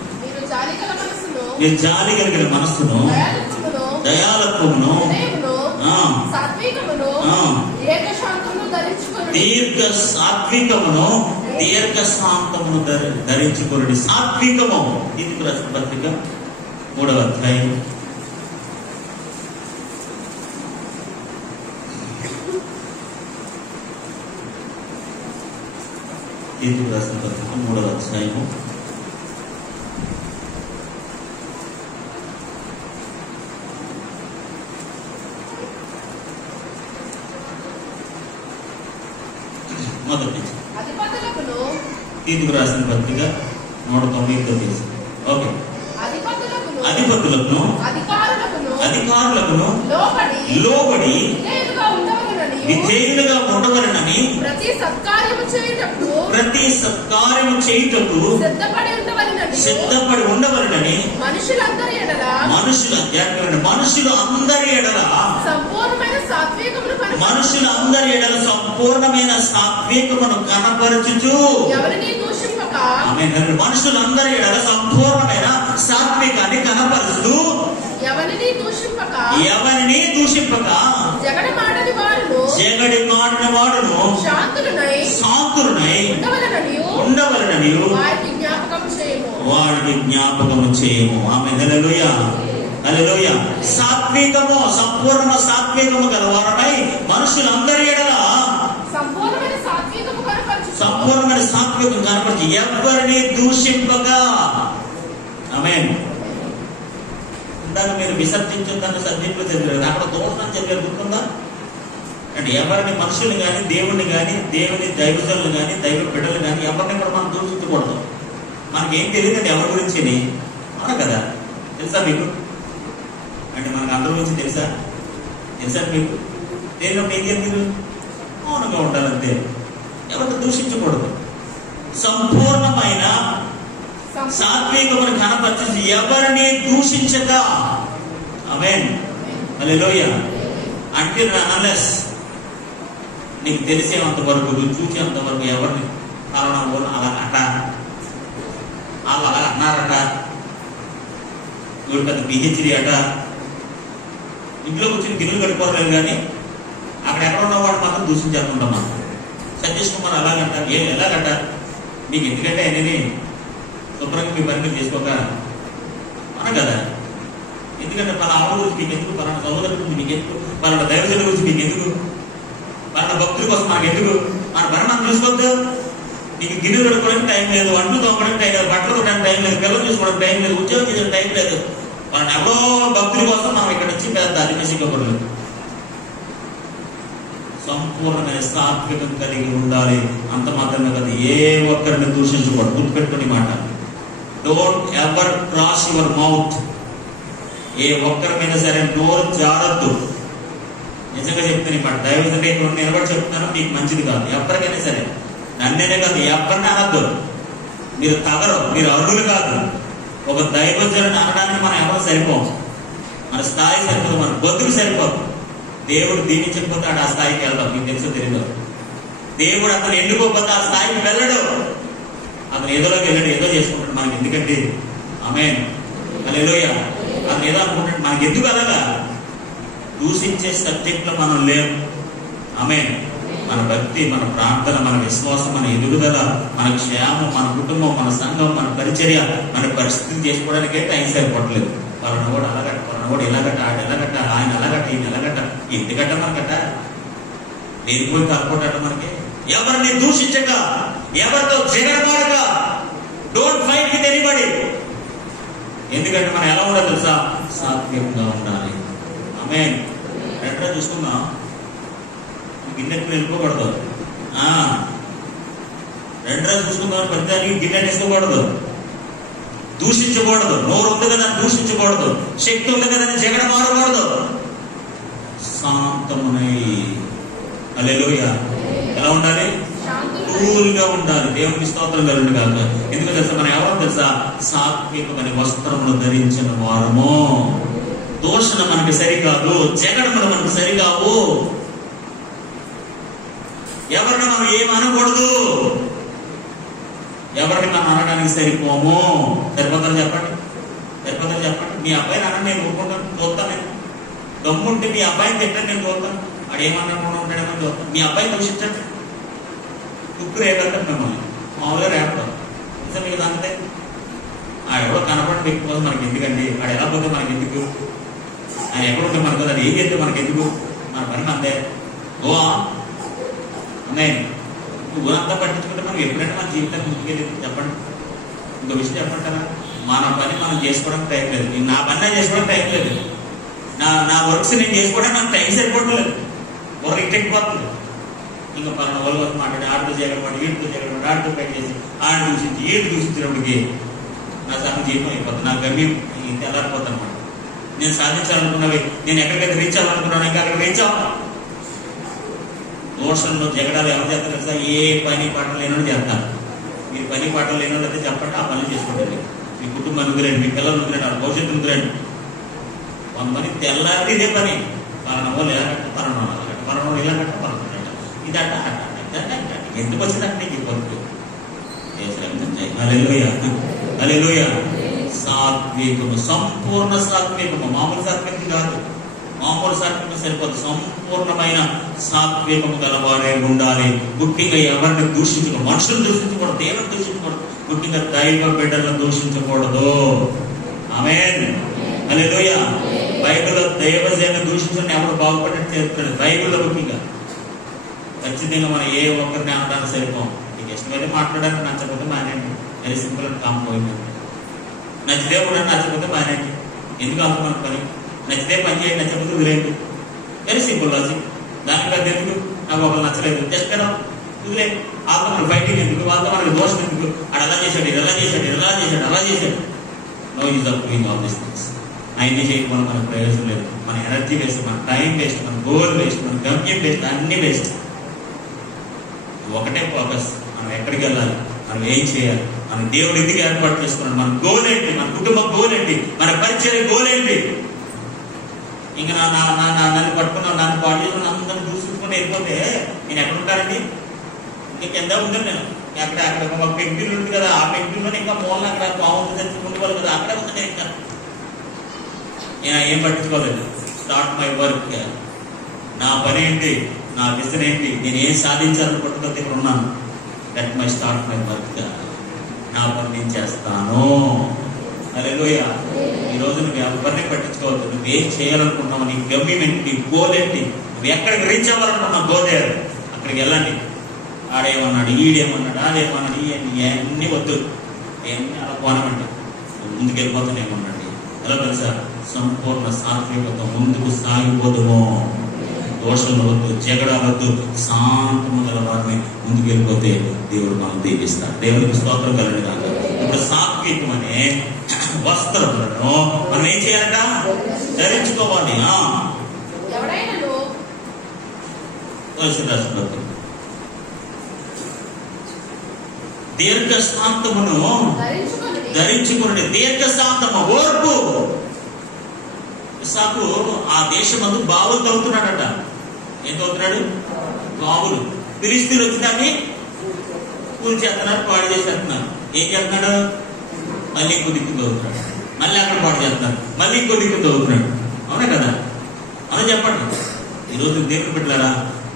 మీరు జాలి కలిగిన మనస్సును, దయాలత్వమును, దీర్ఘ సాత్వికమును, దీర్ఘ శాంతమును ధరించుకొనుడి. సాత్వికము, తీతుకు రాసిన పత్రిక 3వ అధ్యాయం 3వ అధ్యాయము 1వ తీతుకు రాసిన పత్రిక 109వ పేజీ. ఓకే. అధిపతులకు అధికారులకు లోబడి విధేయులుగా ఉండవలనని ప్రతి సత్కార్యము చేయుటకు సిద్ధపడి ఉండవలనని మనుషులు అందరి ఎడల సంపూర్ణమైన సాత్వికమును కనపరచుచు, మనుషులందరి ఎడల సంపూర్ణమైన సాత్వికాన్ని కనపరుస్తూ, ఎవరిని దూషింపక జగడి మాడిన వాడును శాంతులనై ఉండవలనని వాడికి జ్ఞాపకము చేయము. ఆమె హల్లెలూయా, హల్లెలూయా. సాత్వికము, సంపూర్ణ సాత్వికము గలవారమై మనుషులందరి ఎడల సంపూర్ణమైన సాత్వికం కనపరిచి ఎవరిని దూషింపగా. ఆమేన్. ఇందాక మీరు విసర్జించొద్దని సబ్జెక్టులో చదివారు, అక్కడ దోషం చదివారు, గుర్తుందా? అంటే ఎవరిని, మనుషులు కానీ, దేవుణ్ణి కానీ, దేవుని దైవజనులు కానీ, దైవ బిడ్డలు కానీ ఎవరిని కూడా మనం దూషించకూడదు. మనకేం తెలియదండి ఎవరి గురించి, అవునా కదా? తెలుసా మీకు? అంటే మనకు అందరి గురించి తెలుసా మీకు? తెలియనప్పుడు ఏం చేయాలి? మీరు మౌనంగా ఉండాలంతే, ఎవరిని దూషించకూడదు. సంపూర్ణమైన సాత్వికమును కనపరచేసి ఎవరిని దూషించక. ఆమేన్. హల్లెలూయా. అంటే అన్లెస్ నీకు తెలిసేంత వరకు, నువ్వు చూసేంత వరకు ఎవరిని అలా అట, వాళ్ళు అలా అన్నారట, వీడు పెద్ద పిహెచ్డి అట, ఇంట్లో కూర్చొని గిన్నెలు కట్టుకోవట్లేదు కానీ అక్కడ ఎక్కడ ఉన్నవాడు మాత్రం దూషించేస్తుంటాం. మనం సతీష్ కుమార్ అలాగంట, ఎలాగంట, నీకు ఎందుకంటే అనేది శుభ్రంగా మీ పని మీరు చేసుకోక అన కదా. ఎందుకంటే పలానా ఆవిడ గురించి మీకు ఎందుకు, పలానా సహోదరు గురించి మీకు ఎందుకు, పలానా దైవజనుల గురించి మీకు ఎందుకు, పలానా భక్తుల కోసం మనకు ఎందుకు, మన పని మనం చూసుకోవద్దు. నీకు గిన్నెలు కడుక్కోవడానికి టైం లేదు, వంటలు తోమడానికి టైం లేదు, బట్టలు కొట్టడానికి టైం లేదు, పిల్లలు చూసుకోవడానికి టైం లేదు, ఉద్యోగం చేయడానికి టైం లేదు. వాళ్ళని ఎవరో భక్తుల కోసం మనం ఇక్కడ నుంచి పెద్ద అధికపడలేదు. సంపూర్ణమైన సాత్వికం కలిగి ఉండాలి. అంత మాత్రమే కదా, ఏ ఒక్కరిని దూషించకూడదు. గుర్తుపెట్టుకుని మాట, don't ever cross your mouth. ఏ ఒక్కరి మీద సరే నోరు జారద్దు. నిజంగా చెప్తాను మాట, దైవజనుడు ఇక్కడ నిలబడి చెప్తున్నాను, మీకు మంచిది కాదు. ఎవరికైనా సరే, నన్నేనే కాదు, ఎవరిని అనద్దు. మీరు తగరు, మీరు అర్హులు కాదు. ఒక దైవజనుడిని అనడానికి మనం ఎవరు సరిపోం. మన స్థాయి సరిపోదు, మన బతుకు సరిపోదు. దేవుడు దీవించకపోతే ఆ స్థాయికి వెళ్దాం. మీకు తెలుసో తెలియదు. దేవుడు అతను ఎన్నుకోకపోతే ఆ స్థాయికి వెళ్ళడు. అతను ఏదోలోకి వెళ్ళాడు, ఏదో చేసుకుంటాడు. మనకి ఎందుకంటే ఆమేన్. హల్లెలూయా. అతను ఏదో అనుకుంటాడు, మనకి ఎందుకు అలాగా. దూషించే సబ్జెక్ట్ లో మనం లేవు. ఆమేన్. మన భక్తి, మన ప్రార్థన, మన విశ్వాసం, మన ఎదుగుదల, మన క్షేమం, మన కుటుంబం, మన సంఘం, మన పరిచర్య, మన పరిస్థితి చేసుకోవడానికే టైం సరిపోవట్లేదు. వాళ్ళని కూడా అలాగట్ట, వాళ్ళని కూడా ఇలాగట్ట, ఆడ ఎలాగట్ట, ఆయన ఎలాగట్ట, ఈయన ఎలాగట్ట, ఎందుకట్ట మనకట్ట లేనిపోయి కలుపుకుంటాడు. మనకి ఎవరిని దూషించక, ఎవరితో జగడమాడక, డోంట్ ఫైట్ విత్ ఎనీబడి. ఎందుకంటే మనం ఎలా ఉండాలి తెలుసా, సాత్వికంగా ఉండాలి. ఆమేన్. ఎట్లా చూసుకుందాం, గిన్నెకు వెళ్ళిపోకూడదు. రెండు రోజులు చూసుకుందాం, ప్రతిదానికి గిన్నె వేసుకోకూడదు, దూషించకూడదు. నోరు ఉంది కదా దూషించకూడదు, శక్తి ఉంది కదా జగడ మారకూడదు. శాంతమునై. హల్లెలూయా. ఎలా ఉండాలి? కూల్ గా ఉండాలి. దేవునికి స్తోత్రం కలుగును గాక. ఎందుకంటే తెలుసా, మనం ఎవరో తెలుసా, సాత్వికమైన వస్త్రములు ధరించిన వారము. దూషణ మనకి సరికాదు, జగడములు మనకు సరికావు. ఎవరిని మనం ఏమనకూడదు, ఎవరిని మనం అనడానికి సరిపోము. సరిపోతారు చెప్పండి, సరిపోతారు చెప్పండి. మీ అబ్బాయిని అన్న నేను ఊరుకుంటాను, చూస్తాను. దమ్ముంటే మీ అబ్బాయిని తిట్టాను, నేను చూస్తాను. వాడు ఏమన్నా ఉంటాడేమో చూస్తాను. మీ అబ్బాయిని దూషించండి, ఉక్కు రేపంటారు మిమ్మల్ని, మామూలుగా రేపడం. నిజం మీకు అంతే. ఆ ఎవరో కనపడిన వ్యక్తి కోసం మనకి ఎందుకండి, వాడు ఎలా పోతే మనకి ఎందుకు, ఆయన ఎక్కడుంటే మనకు అది ఏం చేస్తే మనకి ఎందుకు, మన పని అంతే. గోవా అన్నయ్య, నువ్వు అంతా పట్టించుకుంటే మనం ఎప్పుడైనా మన జీవితాన్ని ముందుకెళ్ళి చెప్పండి. ఇంకో విషయం చెప్పంటారా, మన పని మనం చేసుకోవడానికి టైం లేదు. నా పని నేను చేసుకోవడానికి టైం లేదు. నా వర్క్స్ నేను చేసుకోవడానికి నాకు టైం సరిపోవట్లేదు. ఒక ఇట్టెక్కిపోతుంది. ఇంకా పలానా వాళ్ళ కోసం మాట్లాడి ఆడితో చేయగలమండి, వీటితో చేయగలమండి, ఆడితో పైకి చేసి ఆడి దూషించి ఏడు దూషించినప్పటికీ నా సాధన జీవితం అయిపోతుంది. నా గమ్యం తెల్లారిపోతుంది అనమాట. నేను సాధించాలనుకున్నవి, నేను ఎక్కడికైతే రీచ్ అవ్వాలనుకున్నాను ఇంకా అక్కడ రీచ్ అవ్వాలి. దోషంలో జగడాలు ఎవరు చేస్తారు తెలుసా, ఏ పని పాటలు లేనో చేస్తారు. మీరు పని పాటలు లేనో అయితే చెప్పండి, ఆ పనులు చేసుకుంటుంది. మీ కుటుంబాన్ని వదిలేండి, మీ పిల్లలు వదిలేండి, వాళ్ళ భవిష్యత్తు వదిలేండి. కొంతమంది తెల్లారి ఇదే పని, పలానా వాళ్ళు ఎలా కట్ట, పలానా అలాగట్ట, పలానా వాళ్ళు ఇలా కట్ట, పలానా ఇదట అట్ట ఎందుకు వచ్చిందంటే నీకు ఇబ్బంది. హల్లెలూయా. హల్లెలూయా. సాత్వికము, సంపూర్ణ సాత్వికము. మామూలు సాత్వికం కాదు, మామూలు సాత్వికం సరిపోదు. సంపూర్ణమైన సాత్వికము గలవారే ఉండాలి. ముఖ్యంగా ఎవరిని దూషించకూడదు, మనుషులను దూషించకూడదు, దేవుని దూషించకూడదు, ముఖ్యంగా దైవ బిడ్డలను దూషించకూడదు. ఆమేన్. హల్లెలూయా. బైబిల్లో దైవజనులను దూషించడం ఎవరు బాగుపడినట్టు చేస్తున్నాడు. బైబిల్లో ముఖ్యంగా ఖచ్చితంగా మనం ఏ ఒక్కరిని అనడానికి సరిపోం. నీకు ఇష్టమైతే మాట్లాడడానికి, నచ్చకపోతే మానేయండి. వెరీ సింపుల్ అండ్ కామ్ పోయింది. నచ్చితే కూడా నచ్చకపోతే మానేయండి. ఎందుకు అంత మన పని, నచ్చితే పని చేయండి, నచ్చకపోతే వదిలేయండి. Very simple logic. దానికి పెద్ద ఎందుకు, నాకు ఒకరు నచ్చలేదు జస్ట్ కదా వదిలేయండి. వాళ్ళతో మనకు ఫైటింగ్ ఎందుకు, వాళ్ళతో మనకు దోషం ఎందుకు, అక్కడ ఎలా చేశాడు, ఇలా చేశాడు, ఇలా చేశాడు, అలా చేశాడు. No use of doing all these things. అవన్నీ చేయడం మనకు ప్రయోజనం లేదు. మన ఎనర్జీ వేస్ట్, మన టైం వేస్ట్, మన గోల్ వేస్ట్, మన గమ్యం వేస్ట్, అన్ని వేస్ట్. ఒకటే ఫోకస్, మనం ఎక్కడికి వెళ్ళాలి, మనం ఏం చేయాలి, మన మన దేవుడు ఎందుకు ఏర్పాటు చేసుకున్నాడు, మన గోల్ ఏంటి, మన కుటుంబ గోల్ ఏంటి, మన పరిచయ గోల్ ఏంటి. ఇంకా నన్ను పట్టుకున్నాను, నన్ను పాటు చేసుకుని అందరిని చూసుకుంటూ వెళ్ళిపోతే నేను ఎక్కడ ఉంటానండి? ఇంకా ఎంత ఉందండి నేను అక్కడ ఒక పెంకులు ఉంది కదా, ఆ పెంకుల్లో ఇంకా మూలన అక్కడ బాగుంది తెచ్చుకుంటుకోవాలి కదా, అక్కడ ఉంది. ఇంకా నేను ఏం పట్టించుకోలేదు. Start my work. నా పని ఏంటి, నా విజన్ ఏంటి, నేను ఏం సాధించాలని పట్టుకొని ఇక్కడ ఉన్నాను. Let my start my work. నా పని నేను చేస్తాను. హల్లెలూయా. ఈ రోజు నువ్వు ఎవరిని పట్టించుకోవద్దు. నువ్వేం చేయాలనుకుంటున్నావు, నీ గమ్యం ఏంటి, నీ గోల్ ఏంటి, నువ్వు ఎక్కడికి రీచ్ అవ్వాలనుకున్నావు గోల్ అక్కడికి వెళ్ళండి. ఆడేమన్నాడు, ఈడేమన్నాడు, ఆడేమన్నాడు, ఇవన్నీ వద్దు. ఇవన్నీ అలా పోనమండి, ముందుకు వెళ్ళిపోతానేమన్నాడు. ఎలా తెలుసా? సంపూర్ణ సాత్వికత ముందుకు సాగిపోదుము. దోషంలో వద్దు, జగడాలొద్దు, శాంతము గల వారిని ముందుకు వెళ్ళిపోతే దేవుడు మనం దీవిస్తాడు. దేవునికి స్తోత్రం కలండి కాక. ఇప్పుడు సాత్వికం అనే వస్త్రములను మనం ఏం చేయాలట? ధరించుకోవాలి. దీర్ఘశాంతమును ధరించుకుని, దీర్ఘశాంతము, ఓర్పు. ఇస్సాకు ఆ దేశమందు బావులు తవ్వుతున్నాడట. ఏం తవ్వుతున్నాడు? బావులు. ఫిలిష్తీయులు వచ్చి దాన్ని కూల్ చేస్తున్నారు, పాడు చేసేస్తున్నారు. ఏం చేస్తున్నాడు? మళ్ళీ ఇంకో దిక్కు తవ్వుతున్నాడు, మళ్ళీ అక్కడ పాడు చేస్తున్నారు, మళ్ళీ ఇంకో దిక్కు తవ్వుతున్నాడు. అవునా కదా? అలా చెప్పండి. ఈరోజు దేవుని బిడ్డలారా,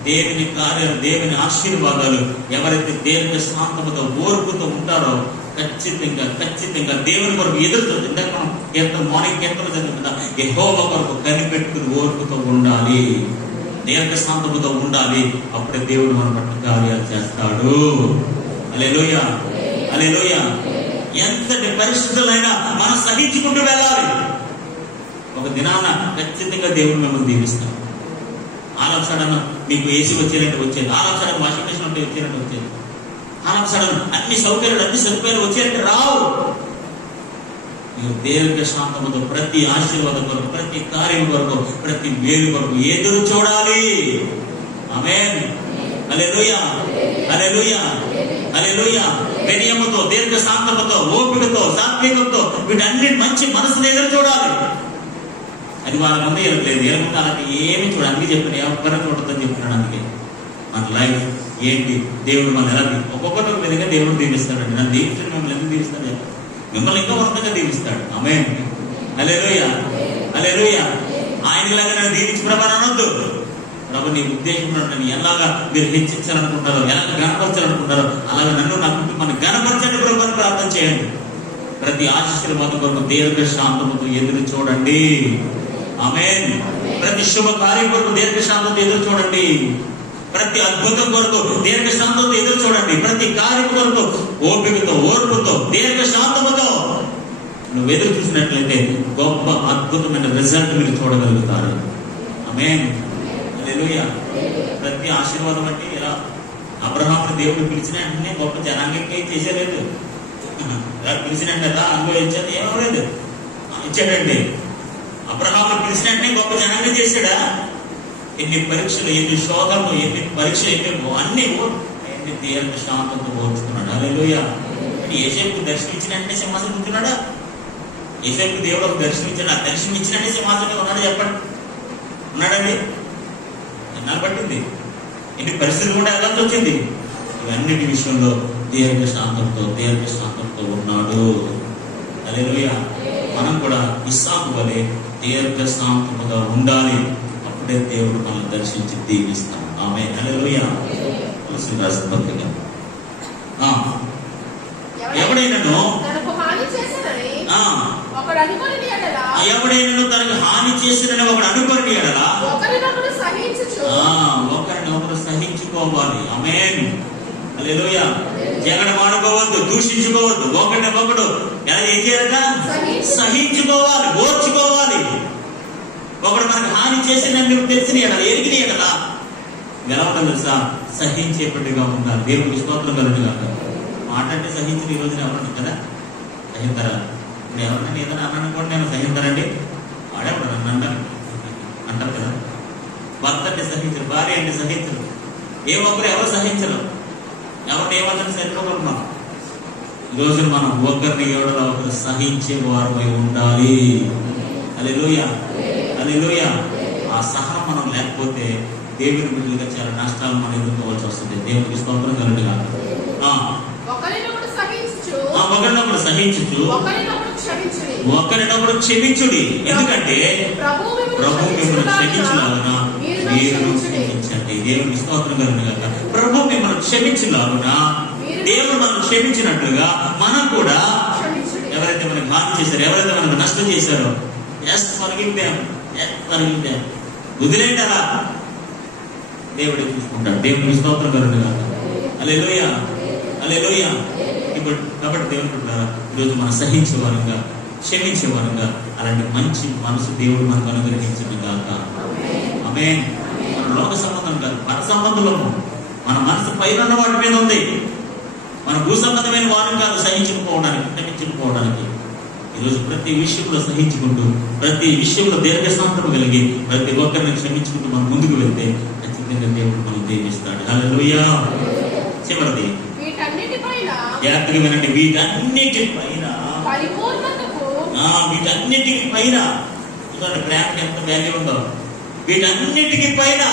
దేవుని కార్యాలు, దేవుని ఆశీర్వాదాలు ఎవరైతే దీర్ఘ శాంతముతో ఓర్పుతో ఉంటారో ఖచ్చితంగా దేవుని కొరకు ఎదురుతుంది. ఇందాక మనం మార్నింగ్ కీర్తన జరుగుతుందా, యెహోవా కొరకు కనిపెట్టుకుని ఓర్పుతో ఉండాలి, దీర్ఘ శాంతముతో ఉండాలి. అప్పుడే దేవుడు మన పట్ల కార్యాలు చేస్తాడు. హల్లెలూయా, హల్లెలూయా. ఎంతటి పరిస్థితులైనా మనం సహించుకుంటూ వెళ్ళాలి. ఒక దినాన ఖచ్చితంగా దేవుడు మిమ్మల్ని దీవిస్తాడు. ఆలోచన మీకు ఏసీ వచ్చేదంటే వచ్చేది, ఆలోచన వాషింగ్ మెషిన్ ఉంటే వచ్చేదంటే వచ్చేది, ఆలోచన అన్ని సదుపాయాలు వచ్చేదంటే రావు. దీర్ఘ శాంతముతో ప్రతి ఆశీర్వాదం కొరకు, ప్రతి కార్యం కొరకు, ప్రతి మేలు కొరకు ఎదురు చూడాలి. ఆమేన్. హల్లెలూయా, హల్లెలూయా, హల్లెలూయా. వినయముతో, దీర్ఘ శాంతముతో, ఓపికతో, సాత్వికంతో వీటన్నిటి మంచి మనసును ఎదురు చూడాలి. అది వాళ్ళ ముందు ఎరగలేదు, ఎరగకుండా అలాంటి ఏమి చూడాలి. అందుకే చెప్పాను, ఎవరిని చూడద్దని చెప్తున్నాడు. అందుకే మన లైఫ్ ఏంటి, దేవుడు మన ఎలా ఒక్కొక్కటి ఒక విధంగా దేవుడు దీవిస్తాడండి. నన్ను దీవిస్తాడు, మిమ్మల్ని ఎందుకు దీవిస్తాడు? మిమ్మల్ని ఇంకా ఉన్నతంగా దీవిస్తాడు. ఆమేన్. హల్లెలూయా, హల్లెలూయా. ఆయనలాగా నన్ను దీవించి ప్రభు అనొద్దు. ప్రభు నీ ఉద్దేశం నన్ను ఎలాగా మీరు హెచ్చించాలనుకుంటారో, ఎలా గణపరచాలనుకుంటారో అలాగే నన్ను నా కుటుంబాన్ని గణపరచండి ప్రభు అని ప్రార్థన చేయండి. ప్రతి ఆశీర్వాదం కొరకు దీర్ఘ శాంతముతో ఎదురు చూడండి. ఆమేన్. ప్రతి శుభ కార్యం కొరకు దీర్ఘ శాంతంతో ఎదురు చూడండి. ప్రతి అద్భుతం కొరకు దీర్ఘ శాంతంతో ఎదురు చూడండి. ప్రతి కార్యం కొరకు ఓపికతో, ఓర్పుతో, దీర్ఘ శాంతముతో నువ్వు ఎదురు చూసినట్లయితే గొప్ప అద్భుతమైన రిజల్ట్ మీరు చూడగలుగుతారు. ఆమేన్. హల్లెలూయా. ప్రతి ఆశీర్వాదం అంటే ఇలా అబ్రహాముని దేవుడు పిలిచిన వెంటనే గొప్ప జనాంగంగా చేసేలేదు. పిలిచినట్టు కదా అనుభవించాడు, ఏమలేదు, ఇచ్చాడండి. అబ్రహాముని పిలిచిన వెంటనే గొప్ప జనాంగం చేశాడా? ఎన్ని పరీక్షలు, ఎన్ని శోధనలు, ఎన్ని పరీక్షలు, అన్ని దీర్ఘ శాంతంతో ఓర్చుకున్నాడు. హల్లెలూయా. యోసేపుకు దర్శనం ఇచ్చిన వెంటనే సింహాసనం కూర్చున్నాడా? యోసేపుకు దేవుడు ఒక దర్శనం ఇచ్చాడు, ఆ దర్శనం ఇచ్చినట్టే సింహాసనం ఉన్నాడు. చెప్పండి, ఉన్నాడండి? ఎన్నాళ్ళు పట్టింది? ఎన్ని పరిస్థితులు కూడా వెళ్ళాల్సి వచ్చింది. ఇవన్నిటి విషయంలో దీర్ఘ శాంతంతో ఉన్నాడు. హల్లెలూయా. మనం కూడా ఇస్సాకు వలె దీర్ఘ శాంతముగా ఉండాలి. అప్పుడే దేవుడు మనల్ని దర్శించి దీవిస్తాం. ఆమేన్. హల్లెలూయా. ఎవడైనాను తనకు హాని చేసినని ఒకడు అనుకొనిన ఎడల ఒకరినొకరు సహించుకోవాలి. ఆమేన్. హల్లెలూయా. జగడమాడుకోవద్దు, దూషించుకోవద్దు. ఒకడు ఎలా ఏం చేయాలట? సహించుకోవాలి, ఓర్చుకోవాలి. ఒకడు మనకు హాని చేసిన తెలిసిన ఎడల, ఎరిగిన ఎడల ఎలా ఉండాలి తెలుసా? సహించేపటిగా ఉండాలి. దేవుడికి స్తోత్రం కలుగుతుంది కాక. మాట అంటే సహించిన ఈ రోజున ఎవరండి కదా సహించరా? ఇప్పుడు ఎవరన్నా ఏదైనా అన్నాను కూడా నేను సహించరండి, వాడేవాడు నన్ను అంటారు కదా. భర్త అంటే సహించరు, భార్య అంటే సహించరు, ఏ ఒక్కరు ఎవరు సహించరు. ఎవరిని ఏమన్నా సరిపోగలుగుతున్నాం. ఈ రోజున మనం ఒకరిని ఎవడో ఒకరు సహించే వారమై ఉండాలి. హల్లెలూయా, హల్లెలూయా. ఆ సహనం మనం లేకపోతే దేవుని బిడ్డలుగా చాలా నష్టాలు మనం ఎదుర్కోవాల్సి వస్తుంది. దేవునికి స్తోత్రం కలుగుగా. ఒకరినొకరు సహించుచు ఒకరినొకరు క్షమించుడి. ఎందుకంటే ప్రభు మిమ్మల్ని క్షమించలాగున మీరు క్షమించండి. దేవునికి స్తోత్రం కలుగుగా. ప్రభు మిమ్మల్ని క్షమించలాగున దేవుడు మనం క్షమించినట్లుగా మనం కూడా ఎవరైతే మనకు హాని చేశారో, ఎవరైతే మనకు నష్టం చేశారో, వదిలేండి అలా దేవుడు చూసుకుంటాడు. దేవునికి స్తోత్రం కలుగుగా. హల్లెలూయా, హల్లెలూయా. ఇప్పుడు కాబట్టి దేవుడు ఈరోజు మనం సహించే వారంగా, క్షమించే వారంగా అలాంటి మంచి మనసు దేవుడు మనకు అనుగ్రహించిన గాక. ఆమేన్. మన లోక సంబంధం కాదు, మన సంబంధంలో మన మనసు పైన వాటి మీద ఉంది. మన భూ సంబంధమైన వారం కాదు సహించుకుపోవడానికి, క్షమించుకుపోవడానికి. ఈరోజు ప్రతి విషయంలో సహించుకుంటూ, ప్రతి విషయంలో దీర్ఘశాంతం కలిగి, ప్రతి ఒక్కరిని క్షమించుకుంటూ మనం ముందుకు వెళ్తే ఖచ్చితంగా దేవుడు మనం దీవిస్తాడు. హల్లెలూయా. చివరిది జాగ్రత్తగా వినండి. వీటన్నిటికి పైన చూడండి ప్రేమకి ఎంత వాల్యూ ఉందో. వీటన్నిటికి పైన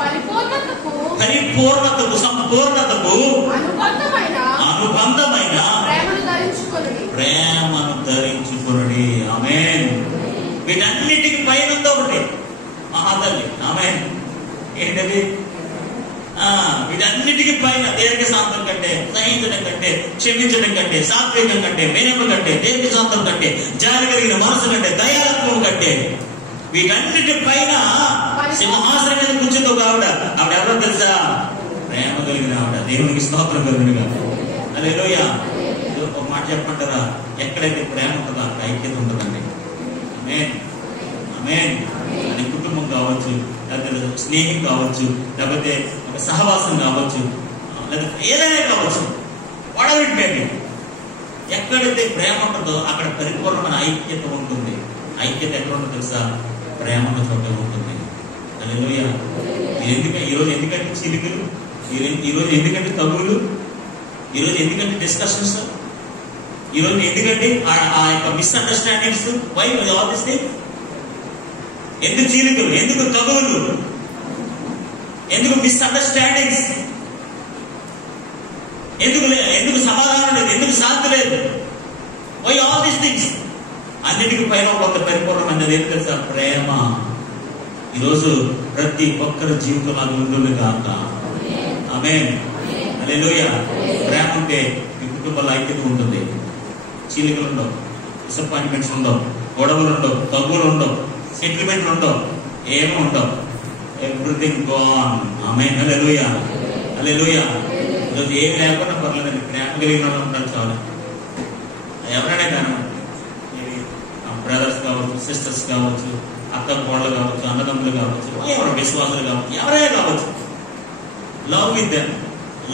పరిపూర్ణతకు, సంపూర్ణతకు అనుబంధమైన ప్రేమను ధరించుకొనుడి. ఆమేన్. వీటన్నిటికి పైన ఒకటి మహాతల్లి. ఆమేన్. ఏంటది? వీటన్నిటికి పైన దీర్ఘశాంతం కంటే, సహించడం కంటే, క్షమించడం కంటే, సాత్వికం కంటే, వినయం కంటే, దీర్ఘశాంతం కంటే, జాలి కలిగిన మనసు కంటే, దయాత్వం కంటే, వీటన్నిటి పైన సింహాసనం మీద కూర్చుందో ఆవిడ. ఆవిడ ఎవరో తెలుసా? ప్రేమ కలిగిన ఆవిడ. దేవునికి స్తోత్రం కలిగినగా. హల్లెలూయా. ఒక మాట చెప్పమంటారా? ఎక్కడైతే ప్రేమ ఉంటుందో అక్కడ ఐక్యత ఉంటుందండి. ఆమేన్, ఆమేన్. అది కుటుంబం కావచ్చు, లేకపోతే స్నేహం కావచ్చు, లేకపోతే ఒక సహవాసం కావచ్చు, లేదా ఏదైనా కావచ్చు. వాడవిట్ బేబీ. ఎక్కడైతే ప్రేమ ఉంటుందో అక్కడ పరిపూర్ణమైన ఐక్యత ఉంటుంది. ఐక్యత ఎక్కడ ఉంటుందో తెలుసా? ప్రేమలో చోట ఉంటుంది. హల్లెలూయా. ఈరోజు ఎందుకంటే చిలుకలు, ఈరోజు ఎందుకంటే తగులు, ఈరోజు ఎందుకంటే డిస్కషన్స్, ఈరోజు ఎందుకంటే ఆ యొక్క misunderstandings. Why all this thing? ఎందుకు చీలికలు, ఎందుకు తగులు, ఎందుకు మిస్అండర్స్టాండింగ్స్, ఎందుకు సమాధానం లేదు, ఎందుకు శాంతి లేదు? Why all these things? అన్నిటికీ పైన కొంత పరిపూర్ణమైనది ఏం తెలుసా? ప్రేమ. ఈరోజు ప్రతి ఒక్కరి జీవితంలో అది ఉంటుంది కాక. ఆమేన్, హల్లెలూయా. ప్రేమ ఉంటే ఈ కుటుంబంలో ఐక్యత ఉంటుంది. చీలికలు ఉండవు, డిసప్పాయింట్మెంట్స్ ఉండవు, గొడవలు ఉండవు, తగ్గులు ఉండవు, సెటిల్మెంట్లు ఉండవు, ఏమీ ఉండవు. Everything gone. Amen, hallelujah, hallelujah. ఈరోజు ఏమి లేకుండా పర్లేదండి. ప్రేమ కలిగిన వాళ్ళు ఉంటారు చాలు. ఎవరైనా కానివ్వండి, బ్రదర్స్ కావచ్చు, సిస్టర్స్ కావచ్చు, అత్త కోడలు కావచ్చు, అన్నదమ్ములు కావచ్చు, ఎవరు విశ్వాసులు కావచ్చు, ఎవరైనా కావచ్చు. Love with them,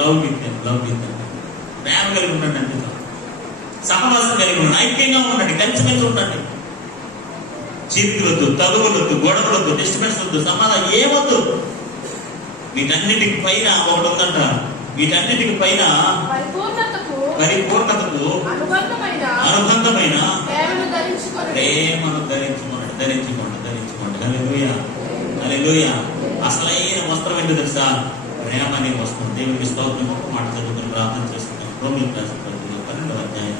love with them, love with them. ప్రేమ కలిగి ఉండండి. అంటే సహవాసం కలిగి ఉండండి, ఐక్యంగా ఉండండి, కలిసి ఉండండి. చీర్పులొద్దు, తగువలొద్దు, గొడవలొద్దు, డిస్టర్బెన్స్ వద్దు, సమాధానం ఏమొద్దు. వీటన్నిటికి పైన ఒకటి ఉందంట. వీటన్నిటికి పైన పరిపూర్ణతకు అనుబంధమైన ప్రేమను ధరించుకోండి. హల్లెలూయా, హల్లెలూయా. అసలైన వస్త్రం ఏంటో తెలుసా? ప్రేమ అనే వస్త్రం. దేవునికి స్తోత్రం. ఒక మాట చదువుకుని ప్రార్థన చేసుకుంటాం. రోమిలకు రాసిన పత్రిక 12వ అధ్యాయం.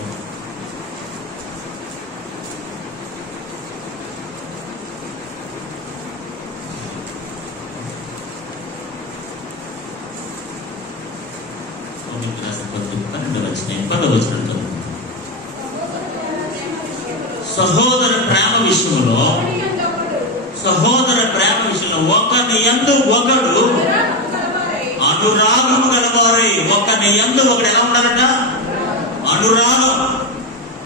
రోమిలకు రాసిన పత్రిక 12వ అధ్యాయం 10వ వచనం చదువు. సహోదర ప్రేమ విషయంలో ఒకని యందు ఒకడు అనురాగము గలవారై. ఒకని యందు ఒకడు ఎలా ఉండాలట? అనురాగం.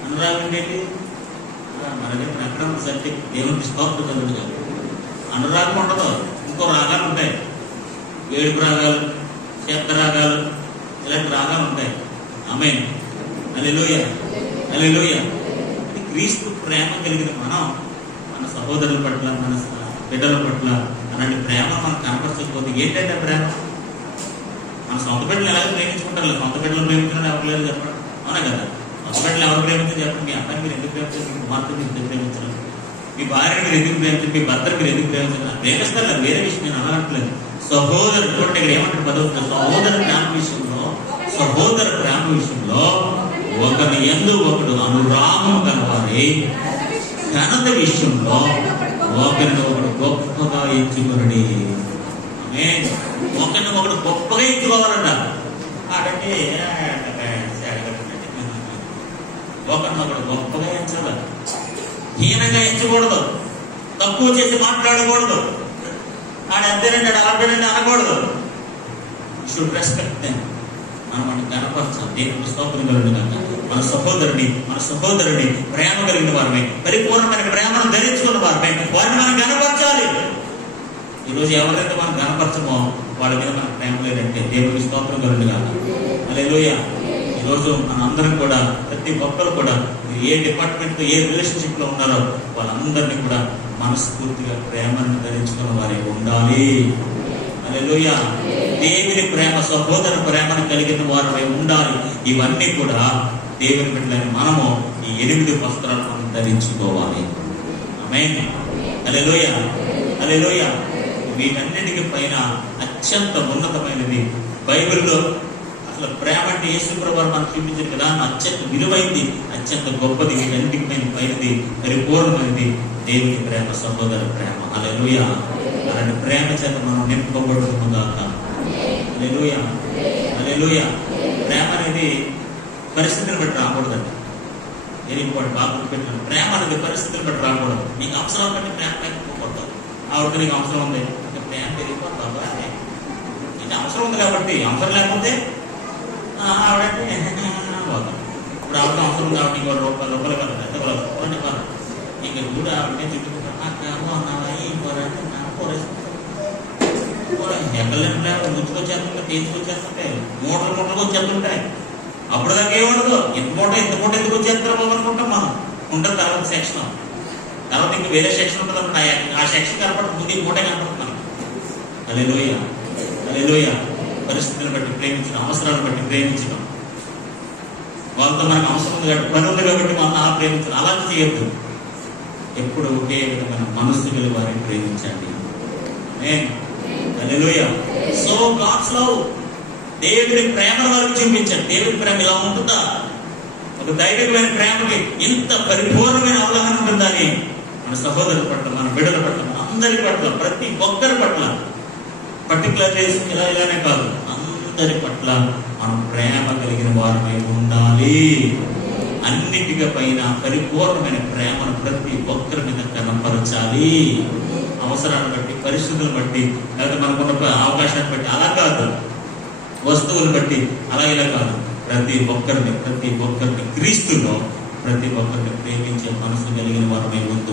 అనురాగం ఏంటి? మన దగ్గర ఎక్కడ సత్య దేవునికి స్తోత్రం కలుగుతుంది. అనురాగం ఉండదు. ఇంకో రాగాలు ఉంటాయి. ఏడుపు రాగాలు, శబ్ద రాగాలు, ఇలాంటి రాగాలు ఉంటాయి. ఆమేన్, హల్లెలూయా, హల్లెలూయా. క్రీస్తు ప్రేమ కలిగిన మనం మన సహోదరుల పట్ల, మన బిడ్డల పట్ల అలాంటి ప్రేమ మనం కనపరచకపోతే ఏంటంటే ప్రేమ? మన సొంత బిడ్డలు ఎలాగో ప్రేమించుకుంటారు. సొంత బిడ్డలు ప్రేమించడం ఎవరు లేదు చెప్పడం, అవునా కదా? హస్బెండ్లు ఎవరు ప్రేమించారు చెప్పండి. మీ అబ్బాయిని మీరు ఎందుకు ప్రేమించారు? మీ కుమార్తె మీరు ఎందుకు ప్రేమించారు? మీ భార్యని మీరు ఎందుకు ప్రేమించారు? మీ భర్తను మీరు ఎందుకు ప్రేమించారు? ప్రేమిస్తారు కదా, వేరే విషయం నేను అనట్లేదు. సహోదరు చూడండి ఇక్కడ ఏమంటారు పదవుతుంది, సహోదర ప్రేమ విషయంలో, సహోదర ప్రేమ విషయంలో ఒకరి యందు ఒకడు అనురాగము కలవాలి, ఘనత విషయంలో ఒకరిని ఒకడు గొప్పగా ఎంచుకొనడి. ఒకరిని ఒకడు గొప్పగా ఎంచుకోవాలట. ఆడంటే ఒకరిని ఒకడు గొప్పగా ఎంచాలి, హీనంగా ఎంచకూడదు, తక్కువ చేసి మాట్లాడకూడదు. ఆడంతేనండి ఆడండి అనకూడదు. Should respect them. మనం కనపరచాలి. దేవునికి స్తోత్రం కలుగును గాక. మన సహోదరుని ప్రేమ కలిగిన వారమే, పరిపూర్ణమైన ప్రేమను ధరించుకున్న వారమే, వారిని మనం కనపరచాలి. ఈరోజు ఎవరైతే మనం కనపరచమో వాళ్ళ మీద మనకు ప్రేమ లేదంటే దేవునికి స్తోత్రం కలుగును గాక. హల్లెలూయా. ఈరోజు మన అందరం కూడా, ప్రతి ఒక్కరు కూడా ఏ డిపార్ట్మెంట్ ఏ రిలేషన్షిప్ లో ఉన్నారో వాళ్ళందరినీ కూడా మనస్ఫూర్తిగా ప్రేమను ధరించుకున్న వారే ఉండాలి. హల్లెలూయా. దేవుని ప్రేమ, సహోదర ప్రేమను కలిగిన వారమై ఉండాలి. ఇవన్నీ కూడా దేవుని బిడ్డలని మనము ఈ 8 వస్త్రాలను మనం ధరించుకోవాలి. ఆమేన్. హల్లెలూయా. హల్లెలూయా. వీటన్నిటికి పైన అత్యంత ఉన్నతమైనది బైబిల్లో అసలు ప్రేమ అంటే యేసుప్రభువు వారు మనకు చూపించారు కదా, అత్యంత విలువైంది, అత్యంత గొప్పది, వీటన్నిటికి పైనది, పరిపూర్ణమైనది దేవుని ప్రేమ, సహోదర ప్రేమ. హల్లెలూయా. అలాంటి ప్రేమ చేత మనం నింపబడుతుంది గాక. హల్లెలూయా. హల్లెలూయా. ప్రేమ అనేది పరిస్థితిని బట్టి రాకూడదండి. వెరీ ఇంపార్టెంట్, బాగా గుర్తుపెట్టాను. ప్రేమ అనేది పరిస్థితిని బట్టి రాకూడదు. నీకు అవసరం బట్టి ప్రేమ పెట్టుకోకూడదు. ఆవిడకి నీకు అవసరం ఉంది, ప్రేమ పెరిగిపోతుంది. నీకు అవసరం ఉంది కాబట్టి, అవసరం లేకపోతే ఆవిడంటే ఇప్పుడు ఆవిడకి అవసరం ఉంది కాబట్టి ఇంకో రూపాయలు కదా ఎంత కొలదు ఇంక కూడా ఆవిడనే చుట్టుకుంటారు. ఎక్కలేని ముంచుకొచ్చేస్తుంటే, తీసుకొచ్చేస్తుంటే, మూటలు వచ్చేస్తుంటాయి. అప్పుడు దాకా ఏముండదు. ఇంత మూట ఎందుకు వచ్చేస్తారో అనుకుంటాం మనం. ఉంటుంది తర్వాత సెక్షన్, తర్వాత ఇంక వేరే సెక్షన్ ఉంటుంది అనమాట. ఆ సెక్షన్ కనపడుతుంది, ముందు ఈ మూటే కనపడుతుంది మనకి. హల్లెలూయా. హల్లెలూయా. పరిస్థితులను బట్టి ప్రేమించడం, అవసరాలను బట్టి ప్రేమించడం. వాళ్ళతో మనకు అవసరం ఉంది కాబట్టి, పని ఉంది కాబట్టి మనం అలా ప్రేమించడం. అలా చేయొద్దు. ఎప్పుడు ఒకే విధమైన మనస్సు గల వారిని ప్రేమించండి. హల్లెలూయా. సో గాడ్స్ లవ్, దేవుని ప్రేమను వారికి చూపించండి. దేవుని ప్రేమ ఇలా ఉంటుందా? ఒక దైవికమైన ప్రేమకి ఇంత పరిపూర్ణమైన అవగాహన ఉంటుందని మన సహోదరుల పట్ల, మన బిడ్డల పట్ల, మన అందరి పట్ల, ప్రతి ఒక్కరి పట్ల, పర్టికులర్ ఇలానే కాదు, అందరి పట్ల మనం ప్రేమ కలిగిన వారమై ఉండాలి. అన్నిటిగా పైన పరిపూర్ణమైన ప్రేమను ప్రతి ఒక్కరి మీద కనపరచాలి. అవసరాన్ని బట్టి, పరిస్థితులను బట్టి, లేకపోతే మనకున్న అవకాశాన్ని బట్టి అలా కాదు, వస్తువులను బట్టి అలా ఇలా కాదు. ప్రతి ఒక్కరిని క్రీస్తులో ప్రతి ఒక్కరిని ప్రేమించే మనసు కలిగిన వారమై ఉంటూ